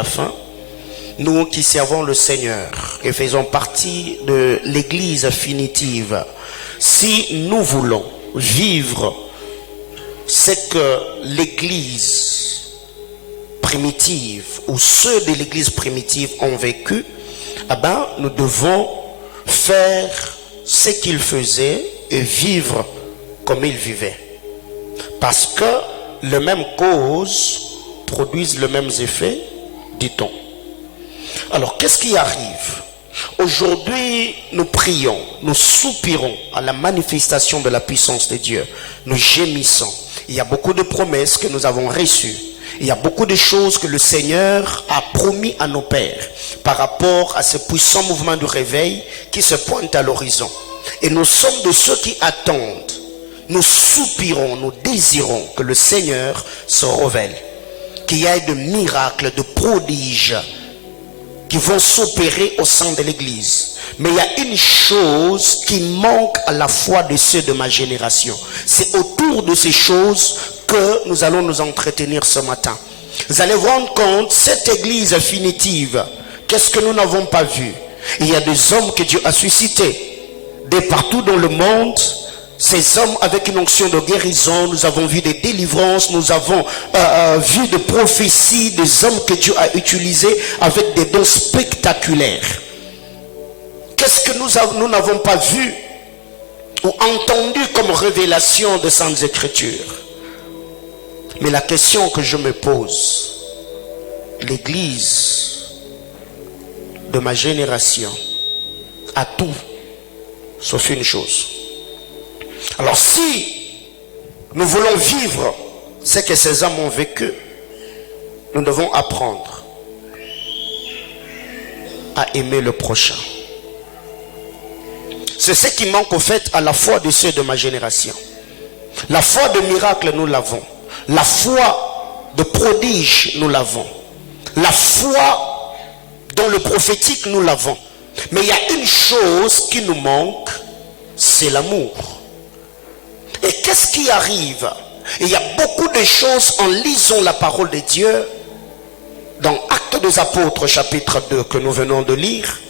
la fin, nous qui servons le Seigneur et faisons partie de l'Église finitive, si nous voulons vivre ce que l'Église primitive ou ceux de l'Église primitive ont vécu, eh ben, nous devons faire ce qu'ils faisaient et vivre comme ils vivaient. Parce que les mêmes causes produisent les mêmes effets, dit-on. Alors, qu'est-ce qui arrive? Aujourd'hui, nous prions, nous soupirons à la manifestation de la puissance de Dieu. Nous gémissons. Il y a beaucoup de promesses que nous avons reçues. Il y a beaucoup de choses que le Seigneur a promis à nos pères par rapport à ce puissant mouvement de réveil qui se pointe à l'horizon. Et nous sommes de ceux qui attendent. Nous soupirons, nous désirons que le Seigneur se révèle. Qu'il y ait de miracles, de prodiges qui vont s'opérer au sein de l'Église. Mais il y a une chose qui manque à la foi de ceux de ma génération. C'est autour de ces choses que nous allons nous entretenir ce matin. Vous allez vous rendre compte, cette Église finitive, qu'est-ce que nous n'avons pas vu? Il y a des hommes que Dieu a suscités de partout dans le monde. Ces hommes avec une onction de guérison, nous avons vu des délivrances, nous avons vu des prophéties, des hommes que Dieu a utilisés avec des dons spectaculaires. Qu'est-ce que nous n'avons pas vu ou entendu comme révélation de Saintes Écritures? Mais la question que je me pose, l'Église de ma génération a tout, sauf une chose. Alors si nous voulons vivre ce que ces hommes ont vécu, nous devons apprendre à aimer le prochain. C'est ce qui manque au fait à la foi de ceux de ma génération. La foi de miracle, nous l'avons. La foi de prodige, nous l'avons. La foi dans le prophétique, nous l'avons. Mais il y a une chose qui nous manque, c'est l'amour. Et qu'est-ce qui arrive? Il y a beaucoup de choses en lisant la parole de Dieu dans Actes des Apôtres chapitre 2 que nous venons de lire.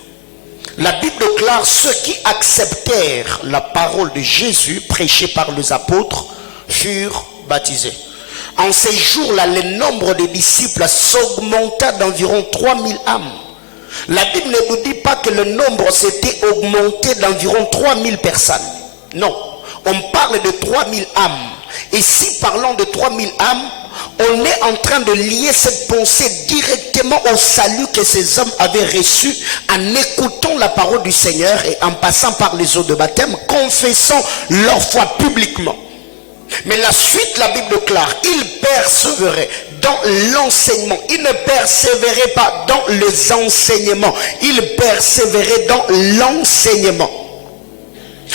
La Bible déclare ceux qui acceptèrent la parole de Jésus prêchée par les apôtres furent baptisés. En ces jours-là, le nombre des disciples s'augmenta d'environ 3000 âmes. La Bible ne nous dit pas que le nombre s'était augmenté d'environ 3000 personnes. Non. On parle de 3000 âmes. Et si parlant de 3000 âmes, on est en train de lier cette pensée directement au salut que ces hommes avaient reçu en écoutant la parole du Seigneur et en passant par les eaux de baptême, confessant leur foi publiquement. Mais la suite, la Bible déclare, ils persévéraient dans l'enseignement. Ils ne persévéraient pas dans les enseignements. Ils persévéraient dans l'enseignement.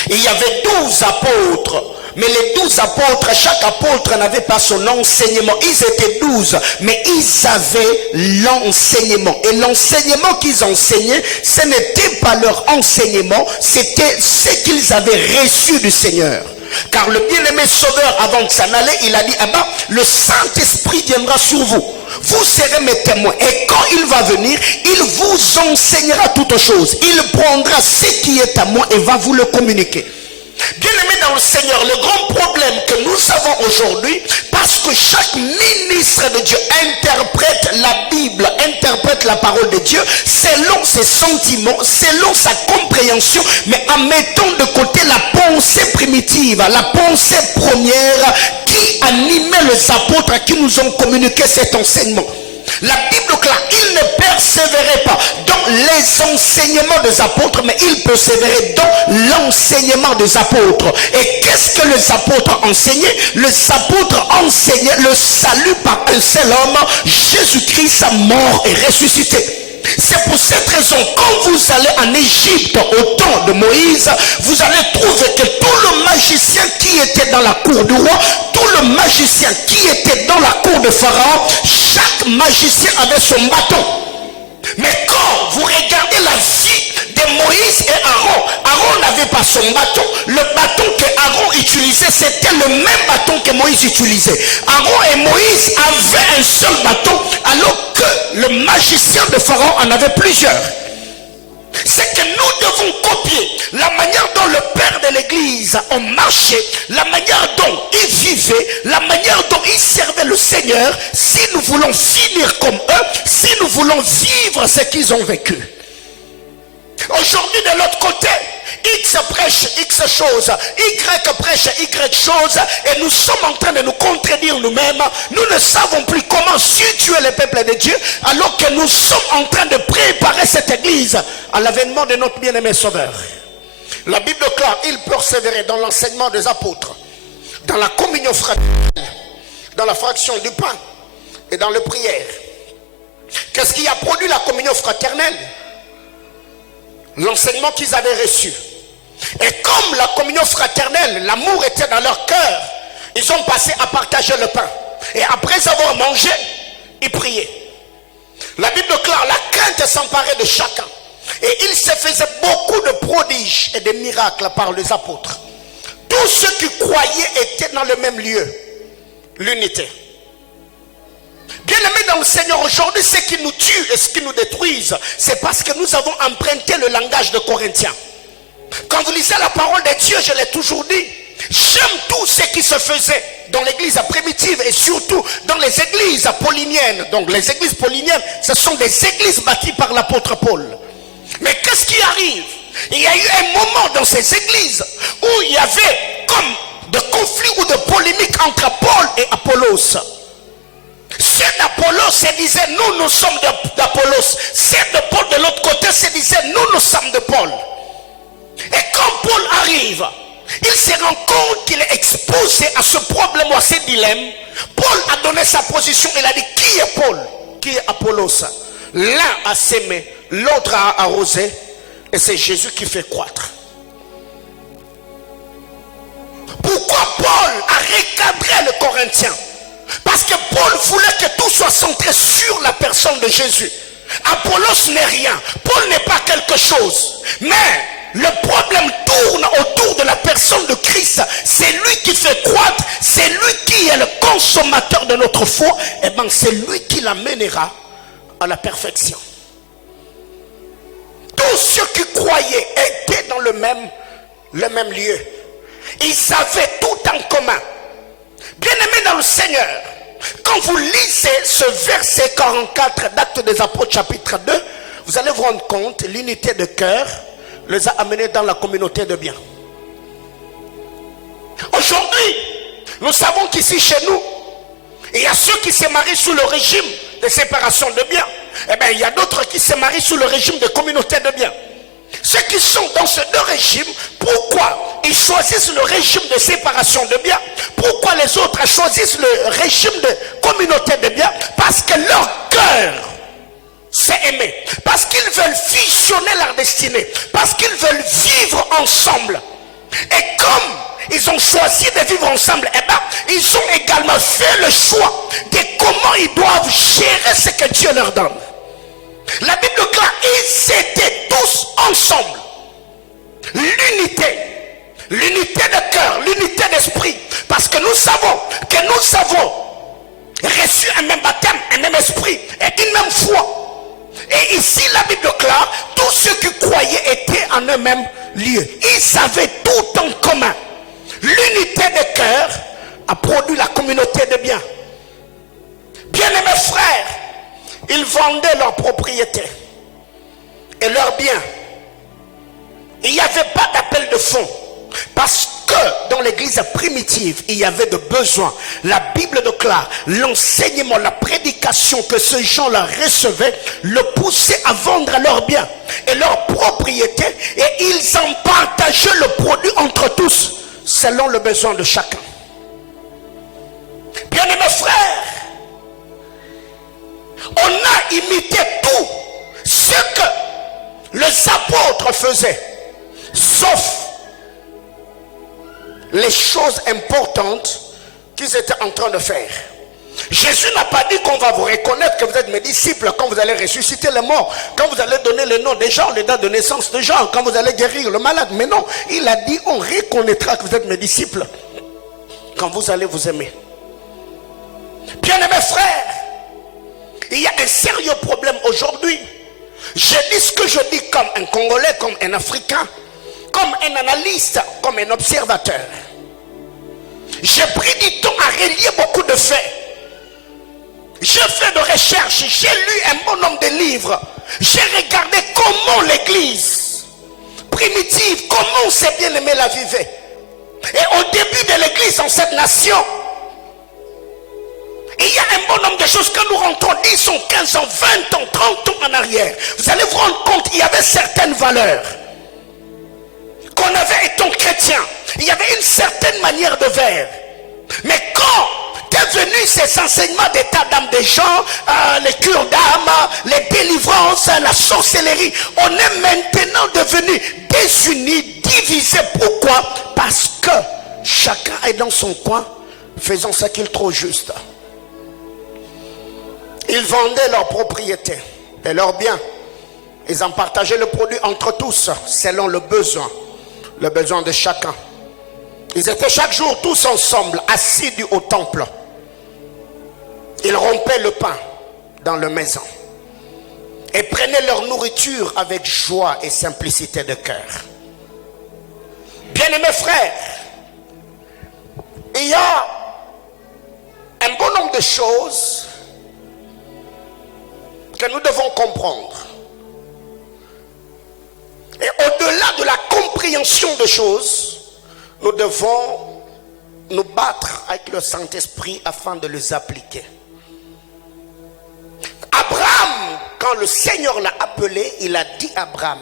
Il y avait 12 apôtres. Mais les 12 apôtres, chaque apôtre n'avait pas son enseignement. Ils étaient 12, mais ils avaient l'enseignement. Et l'enseignement qu'ils enseignaient, ce n'était pas leur enseignement, c'était ce qu'ils avaient reçu du Seigneur. Car le bien-aimé Sauveur, avant de s'en aller, il a dit, ah ben, le Saint-Esprit viendra sur vous. Vous serez mes témoins. Et quand il va venir, il vous enseignera toutes choses. Il prendra ce qui est à moi et va vous le communiquer. Bien-aimés dans le Seigneur, le grand problème que nous avons aujourd'hui, parce que chaque ministre de Dieu interprète la Bible, interprète la parole de Dieu selon ses sentiments, selon sa compréhension, mais en mettant de côté la pensée primitive, la pensée première qui animait les apôtres qui nous ont communiqué cet enseignement. La Bible claire, ils ne persévéraient pas dans les enseignements des apôtres, mais ils persévéraient dans l'enseignement des apôtres. Et qu'est-ce que les apôtres enseignaient? Les apôtres enseignaient le salut par un seul homme, Jésus-Christ, mort et ressuscité. C'est pour cette raison, quand vous allez en Égypte au temps de Moïse, vous allez trouver que tout le magicien qui était dans la cour du roi, tout le magicien qui était dans la cour de Pharaon, chaque magicien avait son bâton. Mais quand vous regardez la vie de Moïse et Aaron, Aaron n'avait pas son bâton. Le bâton que Aaron utilisait, c'était le même bâton que Moïse utilisait. Aaron et Moïse avaient un seul bâton, alors que le magicien de Pharaon en avait plusieurs. C'est que nous devons copier la manière dont le père de l'église a marché, la manière dont il vivait, la manière dont il servait le Seigneur, si nous voulons finir comme eux, si nous voulons vivre ce qu'ils ont vécu. Aujourd'hui, de l'autre côté, X prêche X chose, Y prêche Y chose, et nous sommes en train de nous contredire nous-mêmes. Nous ne savons plus comment situer le peuple de Dieu, alors que nous sommes en train de préparer cette église à l'avènement de notre bien-aimé Sauveur. La Bible déclare, il persévérait dans l'enseignement des apôtres, dans la communion fraternelle, dans la fraction du pain et dans les prières. Qu'est-ce qui a produit la communion fraternelle? L'enseignement qu'ils avaient reçu. Et comme la communion fraternelle, l'amour était dans leur cœur, ils ont passé à partager le pain. Et après avoir mangé, ils priaient. La Bible déclare, la crainte s'emparait de chacun. Et il se faisait beaucoup de prodiges et de miracles par les apôtres. Tous ceux qui croyaient étaient dans le même lieu. L'unité. Bien-aimés dans le Seigneur, aujourd'hui, ce qui nous tue et ce qui nous détruise, c'est parce que nous avons emprunté le langage de Corinthiens. Quand vous lisez la parole de Dieu, je l'ai toujours dit, j'aime tout ce qui se faisait dans l'église primitive et surtout dans les églises pauliniennes. Donc les églises pauliniennes, ce sont des églises bâties par l'apôtre Paul. Mais qu'est-ce qui arrive? Il y a eu un moment dans ces églises où il y avait comme de conflits ou de polémiques entre Paul et Apollos. Ceux d'Apollos se disaient, nous sommes d'Apollos. Ceux de Paul de l'autre côté se disaient, nous sommes de Paul. Et quand Paul arrive, il se rend compte qu'il est exposé à ce problème ou à ce dilemme. Paul a donné sa position. Il a dit, qui est Paul? Qui est Apollos? L'un a sémé, l'autre a arrosé, et c'est Jésus qui fait croître. Pourquoi Paul a recadré le Corinthien? Parce que Paul voulait que tout soit centré sur la personne de Jésus. Apollos n'est rien, Paul n'est pas quelque chose, mais le problème tourne autour de la personne de Christ. C'est lui qui fait croître, c'est lui qui est le consommateur de notre foi, et bien c'est lui qui l'amènera à la perfection. Tous ceux qui croyaient étaient dans le même lieu. Ils avaient tout en commun. Bien-aimés dans le Seigneur, quand vous lisez ce verset 44 d'Actes des Apôtres chapitre 2, vous allez vous rendre compte, l'unité de cœur les a amenés dans la communauté de biens. Aujourd'hui, nous savons qu'ici chez nous, il y a ceux qui se marient sous le régime de séparation de biens. Eh bien, il y a d'autres qui se marient sous le régime de communauté de biens. Ceux qui sont dans ces deux régimes, pourquoi ils choisissent le régime de séparation de biens? Pourquoi les autres choisissent le régime de communauté de biens? Parce que leur cœur s'est aimé. Parce qu'ils veulent fusionner leur destinée. Parce qu'ils veulent vivre ensemble. Et comme ils ont choisi de vivre ensemble, eh bien, ils ont également fait le choix de comment ils doivent gérer ce que Dieu leur donne. La Bible déclare, ils étaient tous ensemble. L'unité de cœur, l'unité d'esprit. Parce que nous savons reçu un même baptême, un même esprit et une même foi. Et ici la Bible déclare, tous ceux qui croyaient étaient en un même lieu. Ils avaient tout en commun. L'unité de cœur a produit la communauté de biens. Bien-aimés frères, ils vendaient leurs propriétés et leurs biens. Il n'y avait pas d'appel de fonds. Parce que dans l'église primitive, il y avait de besoins. La Bible déclare, l'enseignement, la prédication que ces gens-là recevaient, le poussait à vendre leurs biens et leurs propriétés. Et ils en partageaient le produit entre tous, selon le besoin de chacun. Bien-aimés frères, on a imité tout ce que les apôtres faisaient, sauf les choses importantes qu'ils étaient en train de faire. Jésus n'a pas dit qu'on va vous reconnaître que vous êtes mes disciples quand vous allez ressusciter les morts, quand vous allez donner le nom des gens, les dates de naissance des gens, quand vous allez guérir le malade. Mais non, il a dit on reconnaîtra que vous êtes mes disciples quand vous allez vous aimer. Bien-aimés frères, il y a un sérieux problème aujourd'hui. Je dis ce que je dis comme un Congolais, comme un Africain, comme un analyste, comme un observateur. J'ai pris du temps à relier beaucoup de faits. J'ai fait de recherches, j'ai lu un bon nombre de livres. J'ai regardé comment l'église primitive, comment ses bien-aimés la vivaient. Et au début de l'église en cette nation, il y a un bon nombre de choses que nous rentrons 10 ans, 15 ans, 20 ans, 30 ans en arrière. Vous allez vous rendre compte, il y avait certaines valeurs qu'on avait étant chrétien. Il y avait une certaine manière de faire. Mais quand est venu ces enseignements d'état d'âme des gens, les cures d'âme, les délivrances, la sorcellerie, on est maintenant devenu désunis, divisés. Pourquoi? Parce que chacun est dans son coin, faisant ce qu'il trouve juste. Ils vendaient leurs propriétés et leurs biens. Ils en partageaient le produit entre tous, selon le besoin de chacun. Ils étaient chaque jour tous ensemble, assidus au temple. Ils rompaient le pain dans leur maison et prenaient leur nourriture avec joie et simplicité de cœur. Bien-aimés frères, il y a un bon nombre de choses que nous devons comprendre. Et au-delà de la compréhension des choses, nous devons nous battre avec le Saint-Esprit afin de les appliquer. Abraham, quand le Seigneur l'a appelé, il a dit à Abraham,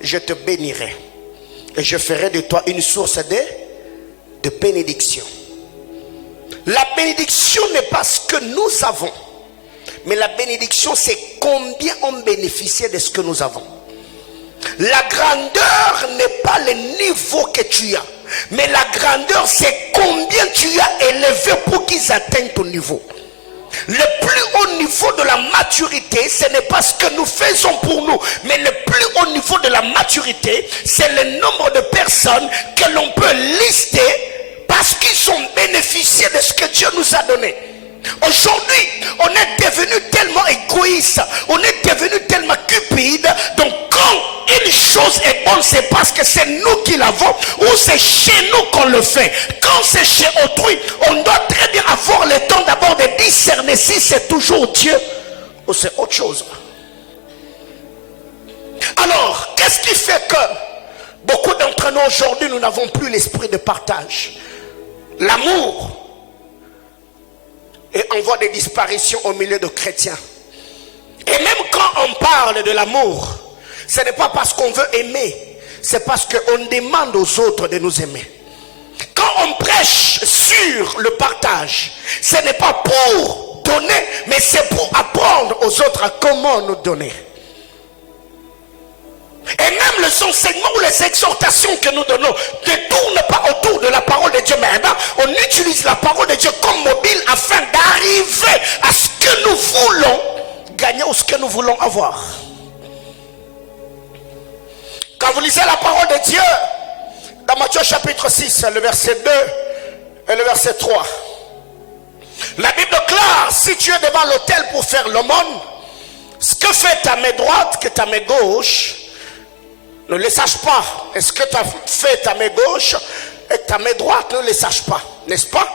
je te bénirai et je ferai de toi une source de bénédiction. La bénédiction n'est pas ce que nous avons, mais la bénédiction c'est combien on bénéficie de ce que nous avons. La grandeur n'est pas le niveau que tu as, mais la grandeur c'est combien tu as élevé pour qu'ils atteignent ton niveau. Le plus haut niveau de la maturité, ce n'est pas ce que nous faisons pour nous, mais le plus haut niveau de la maturité, c'est le nombre de personnes que l'on peut lister parce qu'ils ont bénéficié de ce que Dieu nous a donné. Aujourd'hui, on est devenu tellement égoïste, on est devenu tellement cupide. Donc quand une chose est bonne, c'est parce que c'est nous qui l'avons ou c'est chez nous qu'on le fait. Quand c'est chez autrui, on doit très bien avoir le temps d'abord de discerner si c'est toujours Dieu ou c'est autre chose. Alors, qu'est-ce qui fait que beaucoup d'entre nous aujourd'hui, nous n'avons plus l'esprit de partage, l'amour, et on voit des disparitions au milieu de chrétiens. Et même quand on parle de l'amour, ce n'est pas parce qu'on veut aimer, c'est parce qu'on demande aux autres de nous aimer. Quand on prêche sur le partage, ce n'est pas pour donner, mais c'est pour apprendre aux autres à comment nous donner. Et même les enseignements ou les exhortations que nous donnons ne tournent pas autour de la parole de Dieu, mais on utilise la parole de Dieu comme mobile afin d'arriver à ce que nous voulons gagner ou ce que nous voulons avoir. Quand vous lisez la parole de Dieu dans Matthieu chapitre 6, le verset 2 et le verset 3, la Bible déclare, si tu es devant l'autel pour faire l'aumône, ce que fait ta main droite que ta main gauche, ne le sache pas. Est-ce que tu as fait ta main gauche et ta main droite ne le sache pas, n'est-ce pas?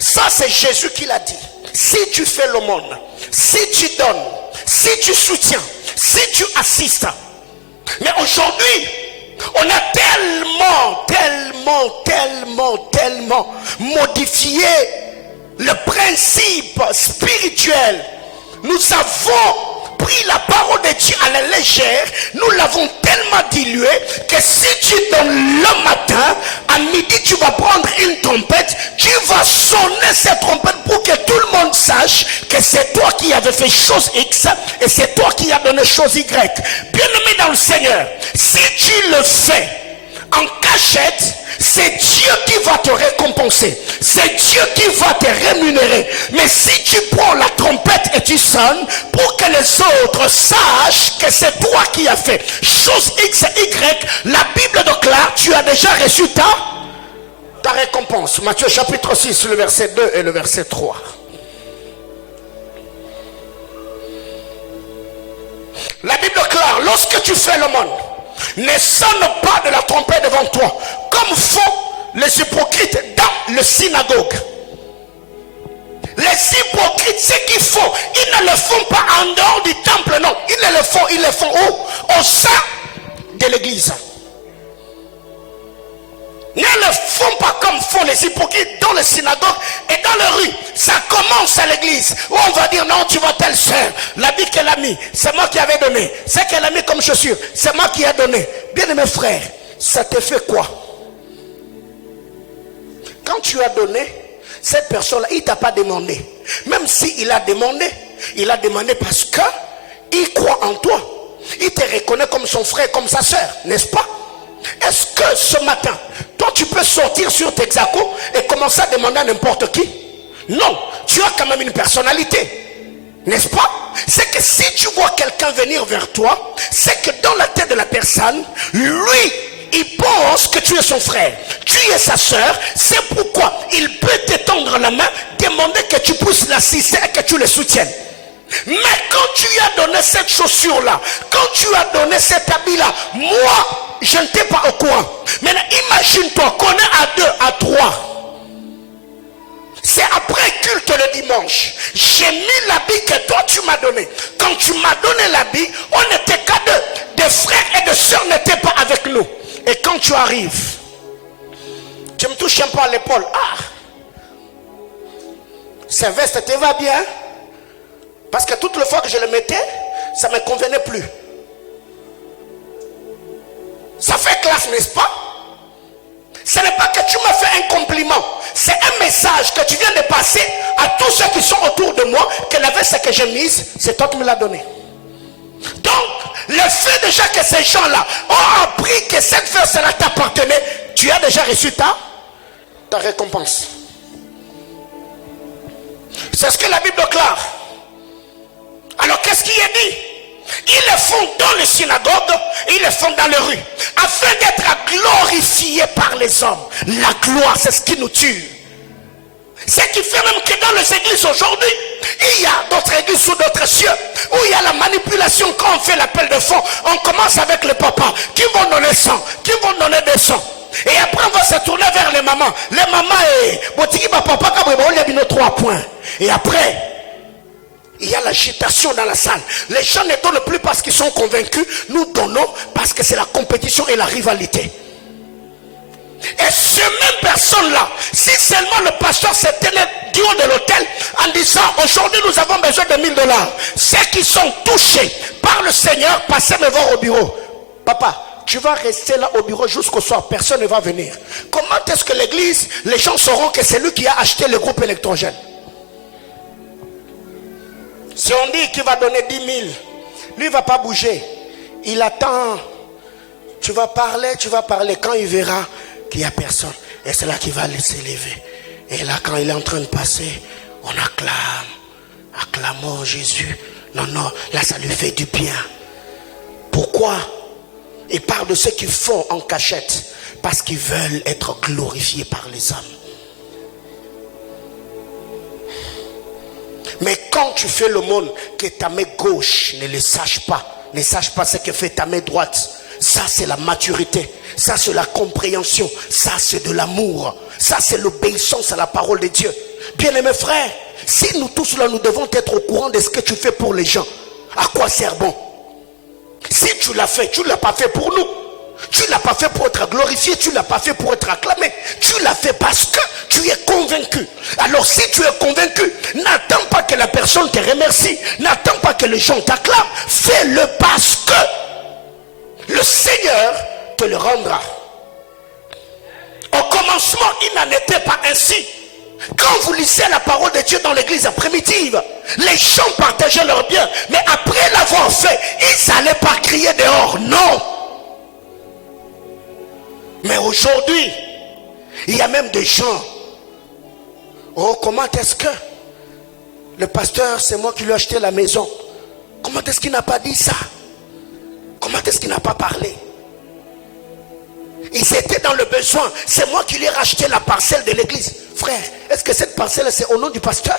Ça c'est Jésus qui l'a dit. Si tu fais l'aumône, si tu donnes, si tu soutiens, si tu assistes. Mais aujourd'hui, on a tellement modifié le principe spirituel. Nous avons pris la parole de Dieu à la légère, nous l'avons tellement dilué que si tu donnes le matin, à midi tu vas prendre une trompette, tu vas sonner cette trompette pour que tout le monde sache que c'est toi qui avais fait chose X et c'est toi qui as donné chose Y. Bien-aimé dans le Seigneur, si tu le fais en cachette, c'est Dieu qui va te récompenser. C'est Dieu qui va te rémunérer. Mais si tu prends la trompette et tu sonnes pour que les autres sachent que c'est toi qui as fait chose X et Y, la Bible déclare, tu as déjà reçu ta récompense. Matthieu chapitre 6, le verset 2 et le verset 3. La Bible déclare, lorsque tu fais l'aumône, ne sonne pas de la trompette devant toi, comme font les hypocrites dans le synagogue. Les hypocrites, ce qu'ils font, ils ne le font pas en dehors du temple, non. Ils le font où? Au sein de l'église. Ne le font pas comme font les hypocrites dans les synagogues et dans les rues. Ça commence à l'église où on va dire non, tu vois telle soeur, l'habit qu'elle a mis, c'est moi qui avais donné. Ce qu'elle a mis comme chaussure, c'est moi qui ai donné. Bien aimé frère, ça te fait quoi? Quand tu as donné, cette personne-là, il ne t'a pas demandé. Même s'il a demandé, il a demandé parce qu'il croit en toi. Il te reconnaît comme son frère, comme sa soeur, n'est-ce pas? Est-ce que ce matin, toi tu peux sortir sur tes Texaco et commencer à demander à n'importe qui? Non, tu as quand même une personnalité, n'est-ce pas? C'est que si tu vois quelqu'un venir vers toi, c'est que dans la tête de la personne, lui, il pense que tu es son frère, tu es sa soeur. C'est pourquoi il peut te tendre la main, demander que tu puisses l'assister et que tu le soutiennes. Mais quand tu as donné cette chaussure-là, quand tu as donné cet habit-là, moi, je n'étais pas au courant. Maintenant, imagine-toi qu'on est à 2, à 3. C'est après culte le dimanche. J'ai mis l'habit que toi tu m'as donné. Quand tu m'as donné l'habit, on n'était qu'à 2. Des frères et des soeurs n'étaient pas avec nous. Et quand tu arrives, tu me touches un peu à l'épaule. Ah, cette veste te va bien? Parce que toutes les fois que je le mettais, ça ne me convenait plus. Ça fait classe, n'est-ce pas? Ce n'est pas que tu me fais un compliment. C'est un message que tu viens de passer à tous ceux qui sont autour de moi, que la veste que j'ai mise, c'est toi qui me l'as donnée. Donc, le fait déjà que ces gens-là ont appris que cette veste-là t'appartenait, tu as déjà reçu ta récompense. C'est ce que la Bible déclare. Alors qu'est-ce qui est dit? Ils le font dans les synagogues, ils le font dans les rues, afin d'être glorifiés par les hommes. La gloire, c'est ce qui nous tue. Ce qui fait même que dans les églises aujourd'hui, il y a d'autres églises sous d'autres cieux, où il y a la manipulation. Quand on fait l'appel de fonds, on commence avec les papas, qui vont donner 100, qui vont donner 200. Et après on va se tourner vers les mamans. Les mamans, et 3 points. Et après, il y a l'agitation dans la salle. Les gens ne donnent plus parce qu'ils sont convaincus. Nous donnons parce que c'est la compétition et la rivalité. Et ces mêmes personnes-là, si seulement le pasteur se tenait du haut de l'hôtel en disant aujourd'hui nous avons besoin de $1000, ceux qui sont touchés par le Seigneur, passez me voir au bureau. Papa, tu vas rester là au bureau jusqu'au soir, personne ne va venir. Comment est-ce que l'église, les gens sauront que c'est lui qui a acheté le groupe électrogène? Si on dit qu'il va donner 10 000, lui ne va pas bouger. Il attend. Tu vas parler. Quand il verra qu'il n'y a personne, et c'est là qu'il va laisser lever. Et là, quand il est en train de passer, on acclame. Acclamons Jésus. Non, là, ça lui fait du bien. Pourquoi? Il parle de ceux qui font en cachette, parce qu'ils veulent être glorifiés par les hommes. Mais quand tu fais le monde, que ta main gauche ne le sache pas ce que fait ta main droite, ça c'est la maturité, ça c'est la compréhension, ça c'est de l'amour, ça c'est l'obéissance à la parole de Dieu. Bien-aimés frères, si nous tous là nous devons être au courant de ce que tu fais pour les gens, à quoi sert bon? Si tu l'as fait, tu ne l'as pas fait pour nous. Tu ne l'as pas fait pour être glorifié, tu ne l'as pas fait pour être acclamé. Tu l'as fait parce que tu es convaincu. Alors si tu es convaincu, n'attends pas que la personne te remercie. N'attends pas que les gens t'acclament. Fais-le parce que le Seigneur te le rendra. Au commencement, il n'en était pas ainsi. Quand vous lisez la parole de Dieu dans l'église primitive, les gens partageaient leurs biens. Mais après l'avoir fait, ils n'allaient pas crier dehors. Non. Mais aujourd'hui, il y a même des gens. Oh, comment est-ce que le pasteur, c'est moi qui lui ai acheté la maison? Comment est-ce qu'il n'a pas dit ça? Comment est-ce qu'il n'a pas parlé? Ils étaient dans le besoin. C'est moi qui lui ai racheté la parcelle de l'église. Frère, est-ce que cette parcelle, c'est au nom du pasteur?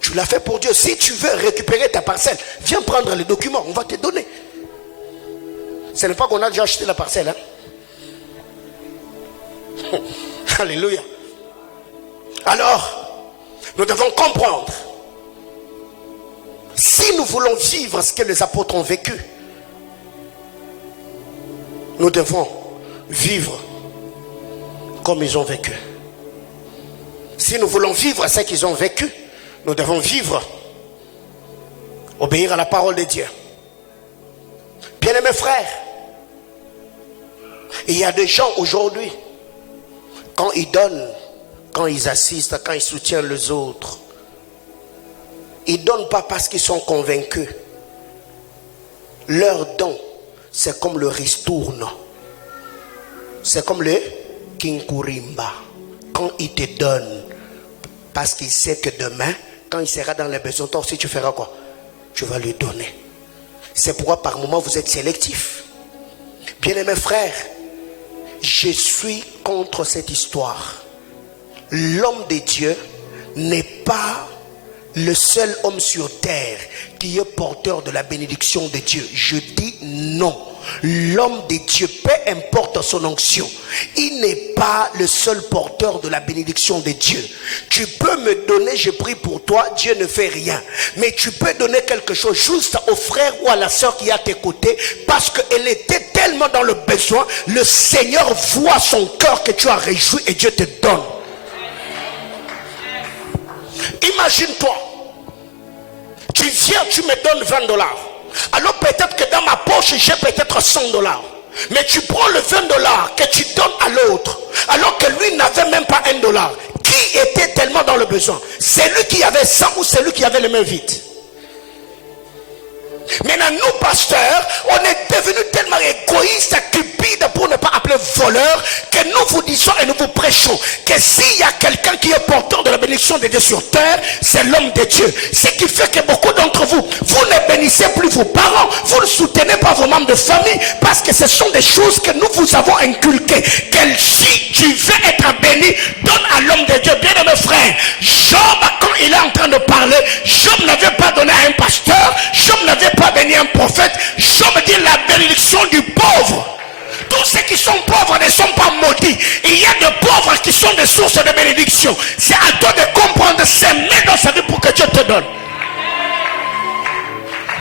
Tu l'as fait pour Dieu. Si tu veux récupérer ta parcelle, viens prendre les documents, on va te donner. Ce n'est pas qu'on a déjà acheté la parcelle. Hein? Alléluia. Alors, nous devons comprendre. Si nous voulons vivre ce que les apôtres ont vécu, nous devons vivre comme ils ont vécu. Si nous voulons vivre ce qu'ils ont vécu, nous devons vivre, obéir à la parole de Dieu. Bien-aimés frères, il y a des gens aujourd'hui, quand ils donnent, quand ils assistent, quand ils soutiennent les autres, ils ne donnent pas parce qu'ils sont convaincus. Leur don, c'est comme le ristourne. C'est comme le kinkurimba. Quand il te donne, parce qu'il sait que demain, quand il sera dans les besoins, toi aussi tu feras quoi? Tu vas lui donner. C'est pourquoi par moment vous êtes sélectif. Bien-aimés frères, je suis contre cette histoire. L'homme de Dieu n'est pas le seul homme sur terre qui est porteur de la bénédiction de Dieu. Je dis non. L'homme de Dieu, peu importe son onction, il n'est pas le seul porteur de la bénédiction de Dieu. Tu peux me donner, je prie pour toi, Dieu ne fait rien. Mais tu peux donner quelque chose juste au frère ou à la soeur qui est à tes côtés, parce qu'elle était tellement dans le besoin, le Seigneur voit son cœur que tu as réjoui et Dieu te donne. Imagine-toi, tu viens, tu me donnes $20. Alors peut-être que dans ma poche, j'ai peut-être $100. Mais tu prends le $20 que tu donnes à l'autre, alors que lui n'avait même pas $1. Qui était tellement dans le besoin? C'est lui qui avait 100 ou c'est lui qui avait les mains vides? Maintenant, nous pasteurs, on est devenus tellement égoïstes, cupides, pour ne pas appeler voleurs, que nous vous disons et nous vous prêchons que s'il y a quelqu'un qui est porteur de la bénédiction de Dieu sur terre, c'est l'homme de Dieu. Ce qui fait que beaucoup d'entre vous, vous ne bénissez plus vos parents, vous ne soutenez pas vos membres de famille, parce que ce sont des choses que nous vous avons inculquées. Que si tu veux être béni, donne à l'homme de Dieu. Bien aimé frère, Job, quand il est en train de parler, Job n'avait pas donné à un pasteur, Job n'avait pas béni un prophète. Job dit la bénédiction du pauvre. Tous ceux qui sont pauvres ne sont pas maudits. Il y a des pauvres qui sont des sources de bénédiction. C'est à toi de comprendre, s'aimer dans sa vie pour que Dieu te donne.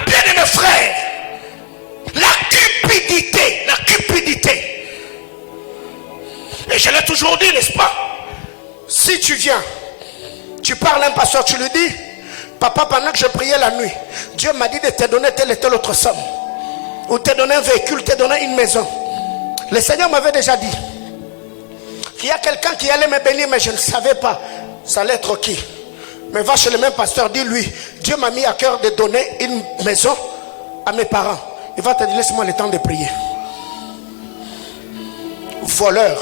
Bien aimé frère, la cupidité. Et je l'ai toujours dit, n'est-ce pas? Si tu viens, tu parles à un pasteur, tu lui dis: papa, pendant que je priais la nuit, Dieu m'a dit de te donner telle et telle autre somme, ou te donner un véhicule, te donner une maison. Le Seigneur m'avait déjà dit qu'il y a quelqu'un qui allait me bénir, mais je ne savais pas ça allait être qui. Mais va chez le même pasteur, dis-lui: Dieu m'a mis à cœur de donner une maison à mes parents. Il va te dire: laisse-moi le temps de prier. Voleur.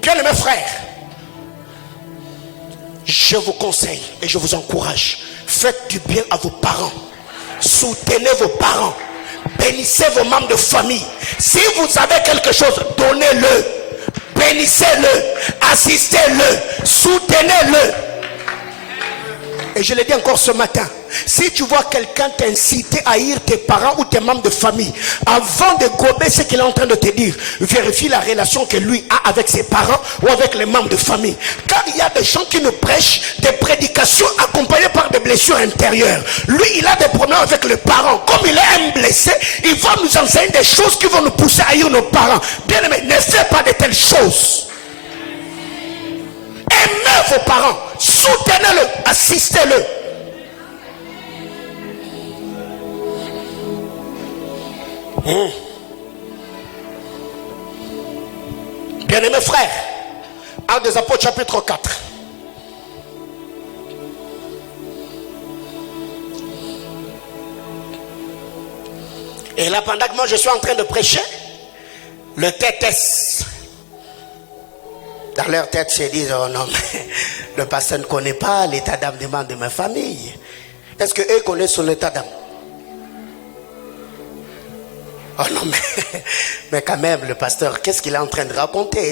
Bien aimé frère, je vous conseille et je vous encourage, faites du bien à vos parents, soutenez vos parents, bénissez vos membres de famille. Si vous avez quelque chose, donnez-le, bénissez-le, assistez-le, soutenez-le. Et je l'ai dit encore ce matin, si tu vois quelqu'un t'inciter à haïr tes parents ou tes membres de famille, avant de gober ce qu'il est en train de te dire, vérifie la relation que lui a avec ses parents ou avec les membres de famille. Car il y a des gens qui nous prêchent des prédications accompagnées par des blessures intérieures. Lui, il a des problèmes avec les parents. Comme il est un blessé, il va nous enseigner des choses qui vont nous pousser à haïr nos parents. Bien aimé, ne fais pas de telles choses. Aimez vos parents, soutenez-le, assistez-le. Bien-aimés frères, Actes des Apôtres chapitre 4. Et là, pendant que moi je suis en train de prêcher, le tête-est. Dans leur tête, ils se disent, oh non, mais le pasteur ne connaît pas l'état d'âme des membres de ma famille. Est-ce qu'eux connaissent son état d'âme? Oh non, mais quand même, le pasteur, qu'est-ce qu'il est en train de raconter?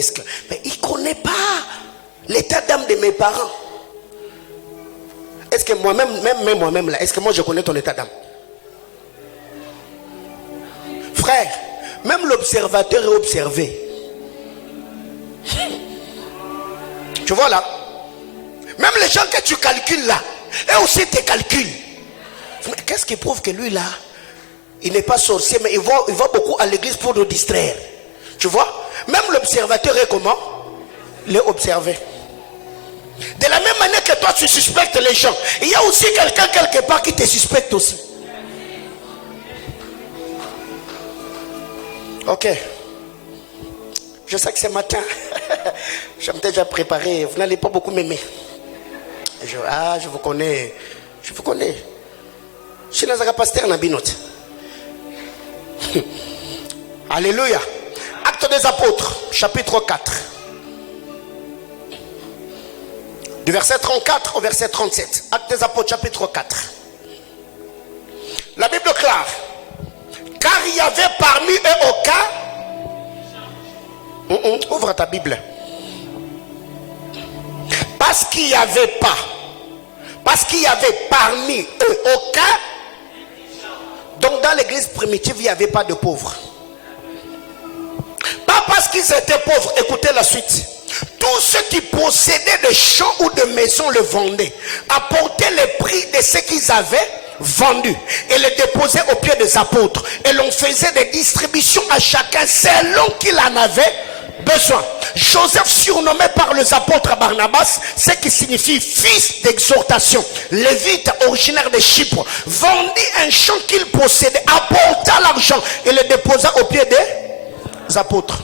Mais il ne connaît pas l'état d'âme de mes parents. Est-ce que moi-même, même moi-même là, est-ce que moi je connais ton état d'âme? Frère, même l'observateur est observé. Tu vois là? Même les gens que tu calcules là, eux aussi te calculent. Qu'est-ce qui prouve que lui là, il n'est pas sorcier, mais il va beaucoup à l'église pour nous distraire. Tu vois? Même l'observateur est comment? Il est observé. De la même manière que toi tu suspectes les gens, il y a aussi quelqu'un quelque part qui te suspecte aussi. Ok. Je sais que ce matin, je m'étais déjà préparé. Vous n'allez pas beaucoup m'aimer. Je vous connais. Je vous connais. Je suis dans un pasteur dans Binote. Alléluia. Actes des apôtres, chapitre 4. Du verset 34 au verset 37. Actes des apôtres, chapitre 4. La Bible clare. Car il y avait parmi eux aucun. Ouvre ta Bible. Parce qu'il n'y avait pas. Parce qu'il y avait parmi eux aucun. Donc dans l'église primitive, il n'y avait pas de pauvres. Pas parce qu'ils étaient pauvres. Écoutez la suite. Tous ceux qui possédaient des champs ou de maisons le vendaient. Apportaient les prix de ce qu'ils avaient vendu et les déposaient aux pieds des apôtres. Et l'on faisait des distributions à chacun selon qu'il en avait besoin. Joseph, surnommé par les apôtres Barnabas, ce qui signifie fils d'exhortation, lévite originaire de Chypre, vendit un champ qu'il possédait, apporta l'argent et le déposa aux pieds des apôtres.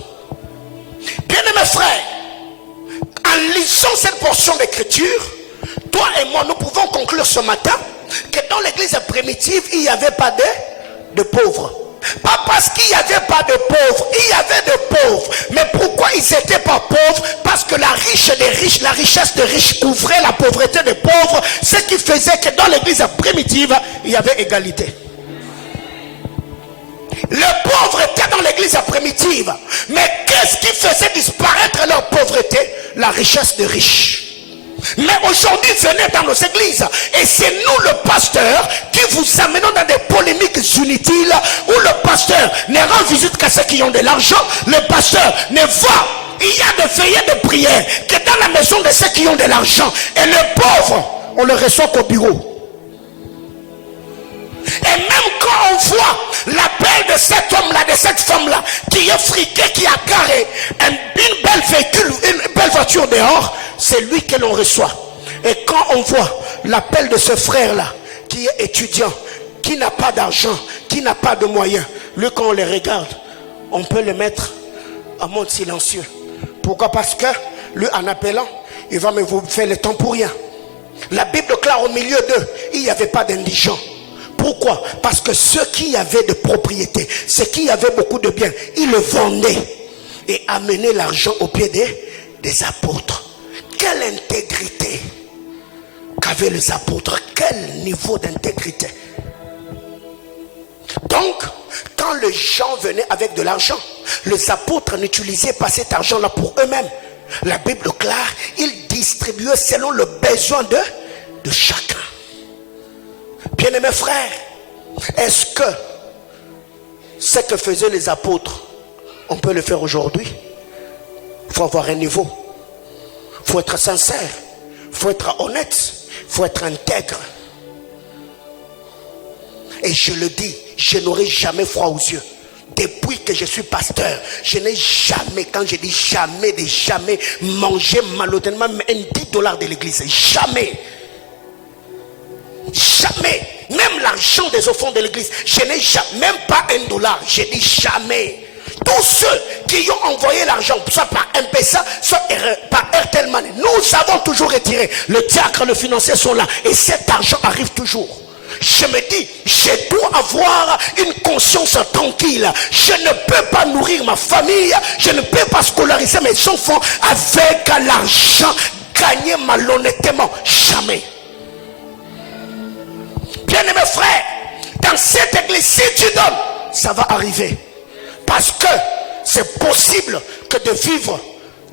Bien-aimés frères, en lisant cette portion d'écriture, toi et moi, nous pouvons conclure ce matin que dans l'église primitive, il n'y avait pas de pauvres. Pas parce qu'il n'y avait pas de pauvres, il y avait de pauvres. Mais pourquoi ils n'étaient pas pauvres? Parce que la richesse des riches couvrait la pauvreté des pauvres. Ce qui faisait que dans l'église primitive, il y avait égalité. Les pauvres étaient dans l'église primitive. Mais qu'est-ce qui faisait disparaître leur pauvreté? La richesse des riches. Mais aujourd'hui, venez dans nos églises et c'est nous le pasteur qui vous amenons dans des polémiques inutiles où le pasteur ne rend visite qu'à ceux qui ont de l'argent. Le pasteur ne va. Il y a des veillées de prière que dans la maison de ceux qui ont de l'argent. Et les pauvres, on le reçoit qu'au bureau. Et même quand on voit l'appel de cet homme-là, de cette femme-là, qui est friqué, qui a garé une belle voiture dehors, c'est lui que l'on reçoit. Et quand on voit l'appel de ce frère-là, qui est étudiant, qui n'a pas d'argent, qui n'a pas de moyens, lui quand on le regarde, on peut le mettre en mode silencieux. Pourquoi? Parce que lui en appelant, il va me vous faire le temps pour rien. La Bible clare, au milieu d'eux, il n'y avait pas d'indigents. Pourquoi? Parce que ceux qui avaient de propriétés, ceux qui avaient beaucoup de biens, ils le vendaient et amenaient l'argent au pied des apôtres. Quelle intégrité qu'avaient les apôtres, quel niveau d'intégrité. Donc, quand les gens venaient avec de l'argent, les apôtres n'utilisaient pas cet argent-là pour eux-mêmes. La Bible clare, ils distribuaient selon le besoin de chacun. Bien-aimés frères, est-ce que ce que faisaient les apôtres, on peut le faire aujourd'hui? Il faut avoir un niveau. Il faut être sincère. Il faut être honnête. Il faut être intègre. Et je le dis, je n'aurai jamais froid aux yeux. Depuis que je suis pasteur, je n'ai jamais, quand je dis jamais, de jamais mangé malhonnêtement un $10 de l'église. Jamais. Jamais. Même l'argent des offrandes de l'église, je n'ai jamais, même pas $1. Je dis jamais. Tous ceux qui ont envoyé l'argent, soit par M-Pesa, soit par Airtel Money, nous avons toujours retiré. Le diacre, le financier sont là. Et cet argent arrive toujours. je me dis, je dois avoir une conscience tranquille. Je ne peux pas nourrir ma famille, je ne peux pas scolariser mes enfants avec l'argent gagné malhonnêtement. Jamais. Bien-aimés frères, dans cette église, si tu donnes, ça va arriver. Parce que c'est possible que de vivre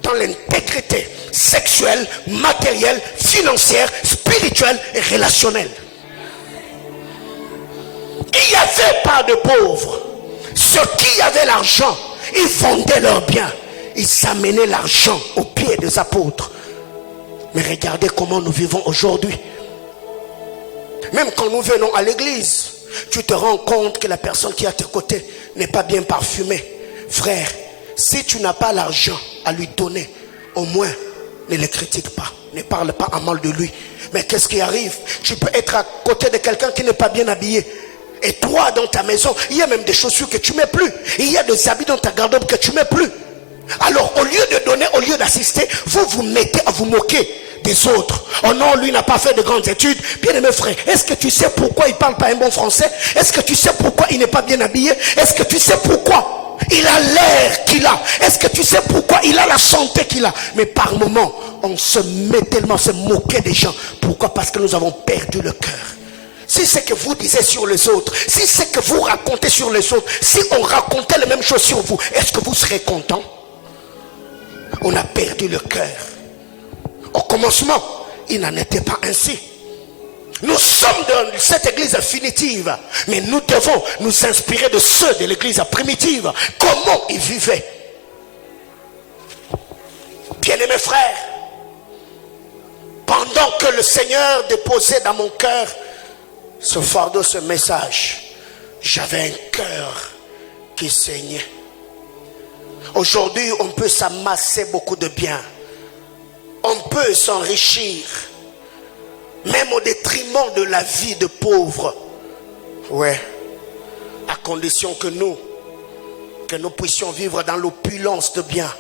dans l'intégrité sexuelle, matérielle, financière, spirituelle et relationnelle. Il n'y avait pas de pauvres. Ceux qui avaient l'argent, ils vendaient leurs biens. Ils amenaient l'argent aux pieds des apôtres. Mais regardez comment nous vivons aujourd'hui. Même quand nous venons à l'église, tu te rends compte que la personne qui est à tes côtés n'est pas bien parfumée. Frère, si tu n'as pas l'argent à lui donner, au moins ne le critique pas. Ne parle pas en mal de lui. Mais qu'est-ce qui arrive? Tu peux être à côté de quelqu'un qui n'est pas bien habillé. Et toi, dans ta maison, il y a même des chaussures que tu ne mets plus. Il y a des habits dans ta garde-robe que tu ne mets plus. Alors, au lieu de donner, au lieu d'assister, vous vous mettez à vous moquer des autres. Oh non, lui n'a pas fait de grandes études. Bien-aimé frère, est-ce que tu sais pourquoi il ne parle pas un bon français? Est-ce que tu sais pourquoi il n'est pas bien habillé? Est-ce que tu sais pourquoi il a l'air qu'il a? Est-ce que tu sais pourquoi il a la santé qu'il a? Mais par moments, on se met tellement à se moquer des gens. Pourquoi? Parce que nous avons perdu le cœur. Si c'est que vous disiez sur les autres, si c'est que vous racontez sur les autres, si on racontait les mêmes choses sur vous, est-ce que vous serez content? On a perdu le cœur. Au commencement, il n'en était pas ainsi. Nous sommes dans cette église primitive, mais nous devons nous inspirer de ceux de l'église primitive. Comment ils vivaient? Bien-aimés frères, pendant que le Seigneur déposait dans mon cœur ce fardeau, ce message, j'avais un cœur qui saignait. Aujourd'hui, on peut s'amasser beaucoup de biens. On peut s'enrichir, même au détriment de la vie de pauvres. Ouais, à condition que nous puissions vivre dans l'opulence de biens,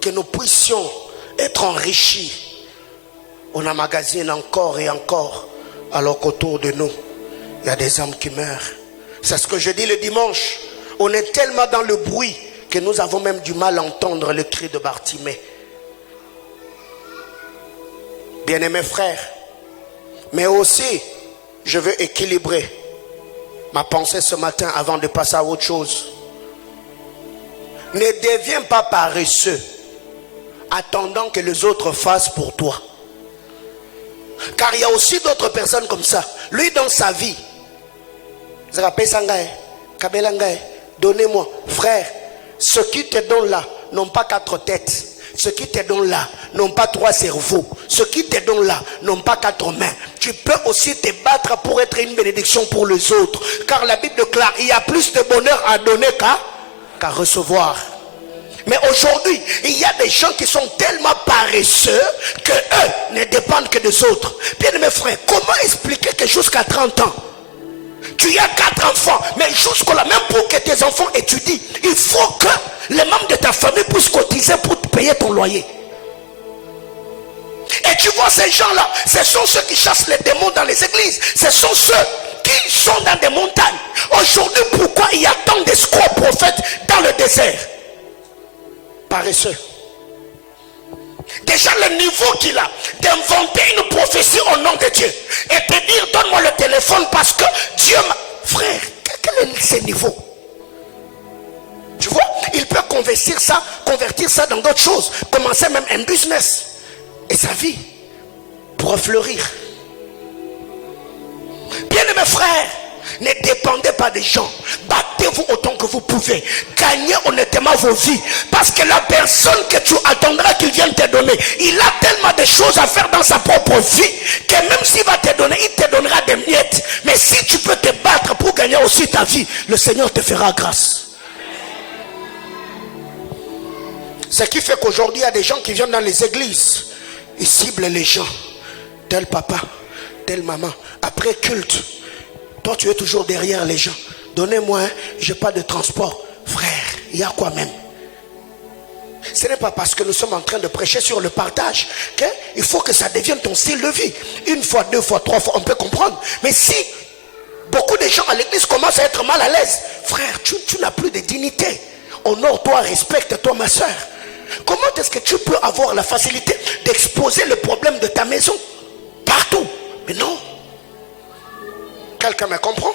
que nous puissions être enrichis. On emmagasine encore et encore, alors qu'autour de nous, il y a des âmes qui meurent. C'est ce que je dis le dimanche. On est tellement dans le bruit que nous avons même du mal à entendre le cri de Bartimée. Bien-aimés frères, mais aussi, je veux équilibrer ma pensée ce matin avant de passer à autre chose. Ne deviens pas paresseux, attendant que les autres fassent pour toi. Car il y a aussi d'autres personnes comme ça. Lui, dans sa vie, donnez-moi, frère, ceux qui te donnent là n'ont pas 4 têtes. Ceux qui te donnent là n'ont pas 3 cerveaux. Ceux qui te donnent là n'ont pas 4 mains. Tu peux aussi te battre pour être une bénédiction pour les autres. Car la Bible déclare, il y a plus de bonheur à donner qu'à recevoir. Mais aujourd'hui, il y a des gens qui sont tellement paresseux que eux ne dépendent que des autres. Bien mes frères, comment expliquer que jusqu'à 30 ans, tu as 4 enfants, mais jusqu'à même pour que tes enfants étudient, il faut que les membres de ta famille puissent cotiser pour te payer ton loyer. Et tu vois ces gens-là, ce sont ceux qui chassent les démons dans les églises. Ce sont ceux qui sont dans des montagnes. Aujourd'hui, pourquoi il y a tant d'escrocs prophètes dans le désert? Paresseux. Déjà le niveau qu'il a d'inventer une prophétie au nom de Dieu et te dire donne-moi le téléphone parce que Dieu m'a... Frère, quel est ce niveau? Tu vois, il peut convertir ça dans d'autres choses, commencer même un business et sa vie pourra fleurir. Bien aimés frères, ne dépendez pas des gens. Battez-vous autant que vous pouvez. Gagnez honnêtement vos vies. Parce que la personne que tu attendras qu'il vienne te donner, il a tellement de choses à faire dans sa propre vie que même s'il va te donner, il te donnera des miettes. Mais si tu peux te battre pour gagner aussi ta vie, le Seigneur te fera grâce. Ce qui fait qu'aujourd'hui, il y a des gens qui viennent dans les églises. Ils ciblent les gens. Tel papa, telle maman. Après culte, toi, tu es toujours derrière les gens. Donnez-moi, je n'ai pas de transport. Frère, il y a quoi même? Ce n'est pas parce que nous sommes en train de prêcher sur le partage qu'il faut que ça devienne ton style de vie. 1 fois, 2 fois, 3 fois, on peut comprendre. Mais si Beaucoup de gens à l'église commencent à être mal à l'aise. Frère, tu n'as plus de dignité. Honore-toi, respecte-toi, ma soeur. Comment est-ce que tu peux avoir la facilité d'exposer le problème de ta maison partout? Mais non. Quelqu'un me comprend?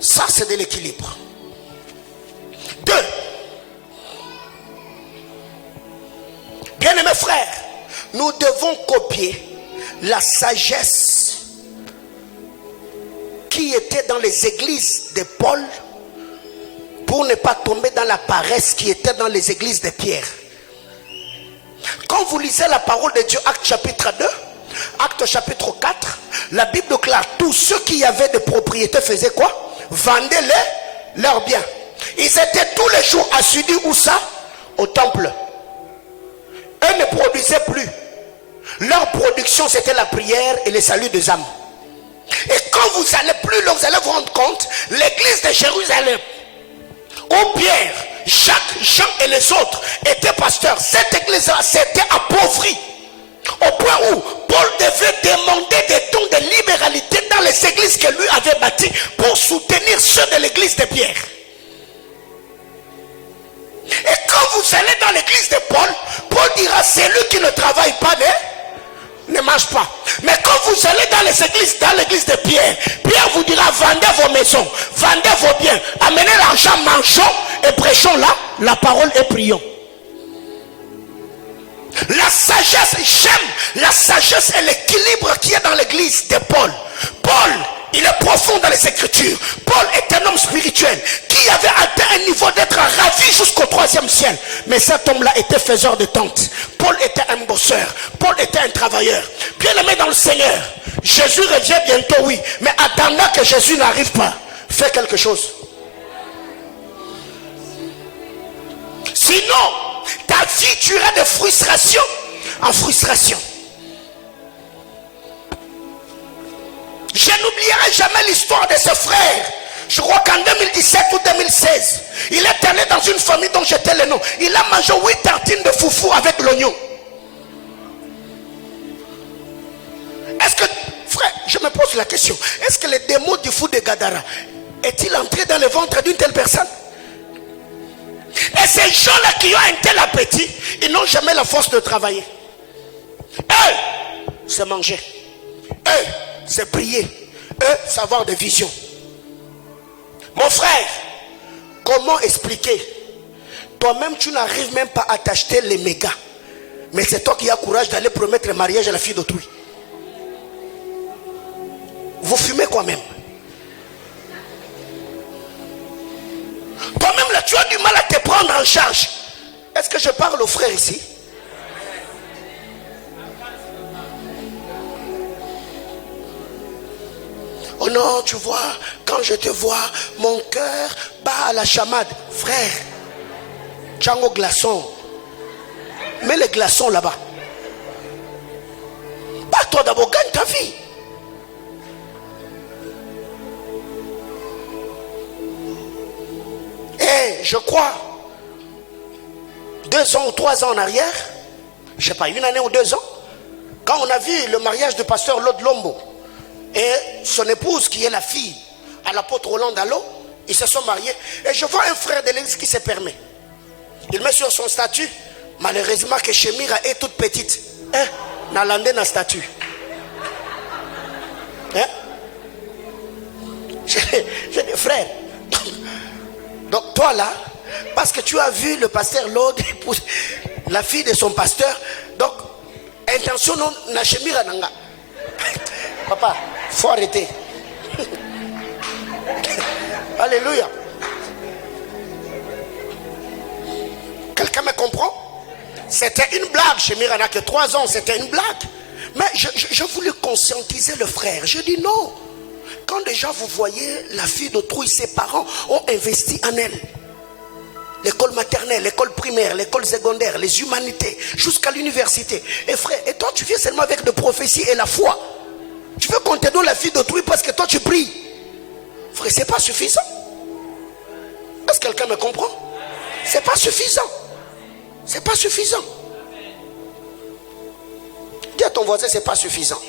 Ça, c'est de l'équilibre. 2. Bien-aimés frères, nous devons copier la sagesse qui était dans les églises de Paul pour ne pas tomber dans la paresse qui était dans les églises de Pierre. Quand vous lisez la parole de Dieu, Actes chapitre 2, Actes chapitre 4, la Bible déclare, tous ceux qui avaient des propriétés faisaient quoi? Vendaient leurs biens. Ils étaient tous les jours assidus, où ça? Au temple. Eux ne produisaient plus. Leur production, c'était la prière et le salut des âmes. Et quand vous allez plus loin, vous allez vous rendre compte, l'église de Jérusalem, où Pierre, Jacques, Jean et les autres étaient pasteurs, cette église-là s'était appauvrie. Au point où Paul devait demander des dons de libéralité dans les églises que lui avait bâties pour soutenir ceux de l'église de Pierre. Et quand vous allez dans l'église de Paul, Paul dira, celui qui ne travaille pas ne mange pas. Mais quand vous allez dans les églises, dans l'église de Pierre, Pierre vous dira, vendez vos maisons, vendez vos biens, amenez l'argent, mangeons et prêchons là, la parole et prions. La sagesse, j'aime la sagesse et l'équilibre qui est dans l'église de Paul. Paul, il est profond dans les Écritures. Paul est un homme spirituel qui avait atteint un niveau d'être ravi jusqu'au 3e ciel. Mais cet homme-là était faiseur de tentes. Paul était un bosseur. Paul était un travailleur. Bien aimé dans le Seigneur, Jésus revient bientôt, oui. Mais attendant que Jésus n'arrive pas, fais quelque chose. Sinon, ta vie tuera de frustration en frustration. Je n'oublierai jamais l'histoire de ce frère. Je crois qu'en 2017 ou 2016, il est allé dans une famille dont j'étais le nom. Il a mangé 8 tartines de foufou avec l'oignon. Est-ce que, frère, je me pose la question, est-ce que le démon du fou de Gadara est-il entré dans le ventre d'une telle personne? Et ces gens-là qui ont un tel appétit, ils n'ont jamais la force de travailler. Eux, c'est manger. Eux, c'est prier. Eux, c'est avoir des visions. Mon frère, comment expliquer? Toi-même, tu n'arrives même pas à t'acheter les mégas. Mais c'est toi qui as courage d'aller promettre le mariage à la fille d'autrui. Vous fumez quoi même? Toi-même là, tu as du mal à te prendre en charge. Est-ce que je parle aux frères ici? Oh non, tu vois, quand je te vois, mon cœur bat à la chamade. Frère, Django glaçon. Mets les glaçons là-bas. Pas toi d'abord, gagne ta vie. Et je crois, 2 ans ou 3 ans en arrière, je ne sais pas, 1 année ou 2 ans, quand on a vu le mariage du pasteur Lord Lombo et son épouse qui est la fille à l'apôtre Roland Dallot, ils se sont mariés. Et je vois un frère de l'église qui se permet. Il met sur son statut, malheureusement que Chemira est toute petite. Hein? N'a landé dans le statut. Hein? Je dis, frère, donc toi là, parce que tu as vu le pasteur Lord épouse la fille de son pasteur, donc intention non na Chemira nanga. Papa, faut arrêter. Alléluia. Quelqu'un me comprend? C'était une blague chez Mirana, que 3 ans, c'était une blague. Mais je voulais conscientiser le frère. Je dis non. Quand déjà vous voyez la fille d'autrui, ses parents ont investi en elle. L'école maternelle, l'école primaire, l'école secondaire, les humanités, jusqu'à l'université. Et frère, et toi tu viens seulement avec de prophéties et la foi. Tu veux qu'on te donne la fille d'autrui parce que toi tu pries. Frère, c'est pas suffisant. Est-ce que quelqu'un me comprend? C'est pas suffisant. C'est pas suffisant. Dis à ton voisin, c'est pas suffisant.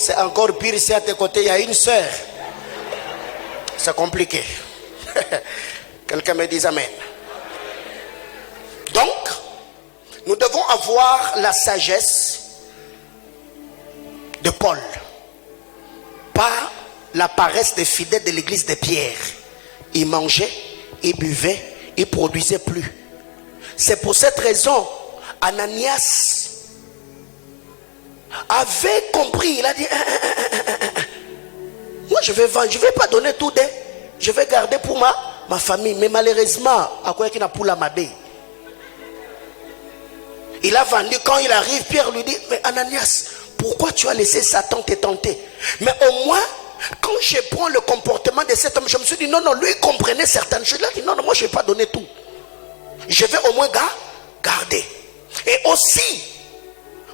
C'est encore pire si à tes côtés il y a une sœur. C'est compliqué. Quelqu'un me dit amen. Donc, nous devons avoir la sagesse de Paul, pas la paresse des fidèles de l'église de Pierre. Ils mangeaient, ils buvaient, ils ne produisaient plus. C'est pour cette raison, Ananias avait compris. Il a dit, moi je vais vendre, je ne vais pas donner tout, je vais garder pour ma famille. Mais malheureusement, à quoi qu'il n'a pas la mabé. Il a vendu. Quand il arrive, Pierre lui dit, mais Ananias, pourquoi tu as laissé Satan te tenter? Mais au moins, quand je prends le comportement de cet homme, je me suis dit, non, lui il comprenait certaines choses. Il a dit, non, moi je ne vais pas donner tout. Je vais au moins garder. Et aussi,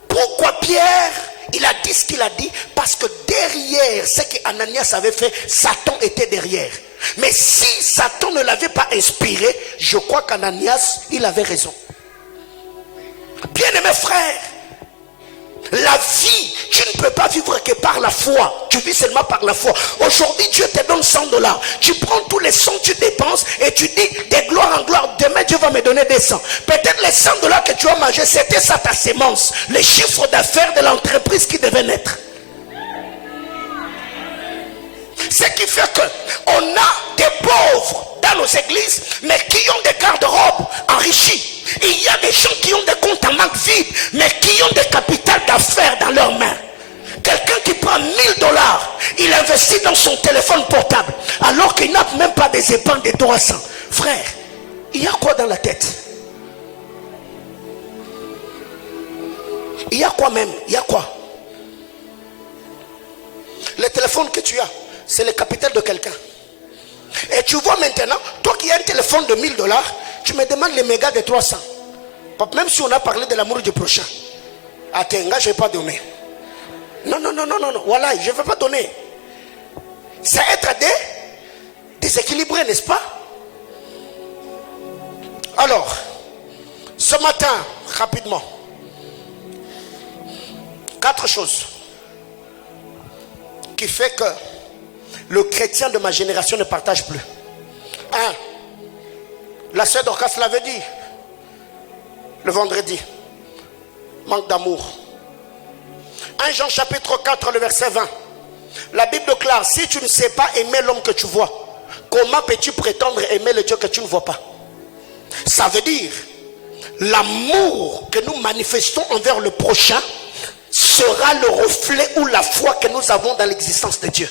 pourquoi Pierre, il a dit ce qu'il a dit? Parce que derrière ce qu'Ananias avait fait, Satan était derrière. Mais si Satan ne l'avait pas inspiré, je crois qu'Ananias, il avait raison. Bien-aimés frères, la vie, tu ne peux pas vivre que par la foi. Tu vis seulement par la foi. Aujourd'hui, Dieu te donne $100. Tu prends tous les 100, tu dépenses et tu dis de gloire en gloire. Demain, Dieu va me donner des 100. Peut-être les $100 que tu as mangé, c'était ça ta sémence. Le chiffre d'affaires de l'entreprise qui devait naître. Ce qui fait qu'on a des pauvres dans nos églises, mais qui ont des garde-robes enrichis. Il y a des gens qui ont des comptes en banque vides, mais qui ont des capitales d'affaires dans leurs mains. Quelqu'un qui prend $1000, il investit dans son téléphone portable, alors qu'il n'a même pas des épargnes de 300. Frère, il y a quoi dans la tête? Il y a quoi même? Il y a quoi? Le téléphone que tu as, c'est le capital de quelqu'un. Et tu vois maintenant, toi qui as un téléphone de $1000, tu me demandes les mégas de 300. Même si on a parlé de l'amour du prochain. Atenga, je ne vais pas donner. Non. Voilà, je ne vais pas donner. C'est être déséquilibré, n'est-ce pas? Alors, ce matin, rapidement, 4 choses qui fait que le chrétien de ma génération ne partage plus. 1. La sœur Dorcas l'avait dit le vendredi. Manque d'amour. 1 Jean chapitre 4, le verset 20. La Bible déclare, si tu ne sais pas aimer l'homme que tu vois, comment peux-tu prétendre aimer le Dieu que tu ne vois pas? Ça veut dire, l'amour que nous manifestons envers le prochain sera le reflet ou la foi que nous avons dans l'existence de Dieu.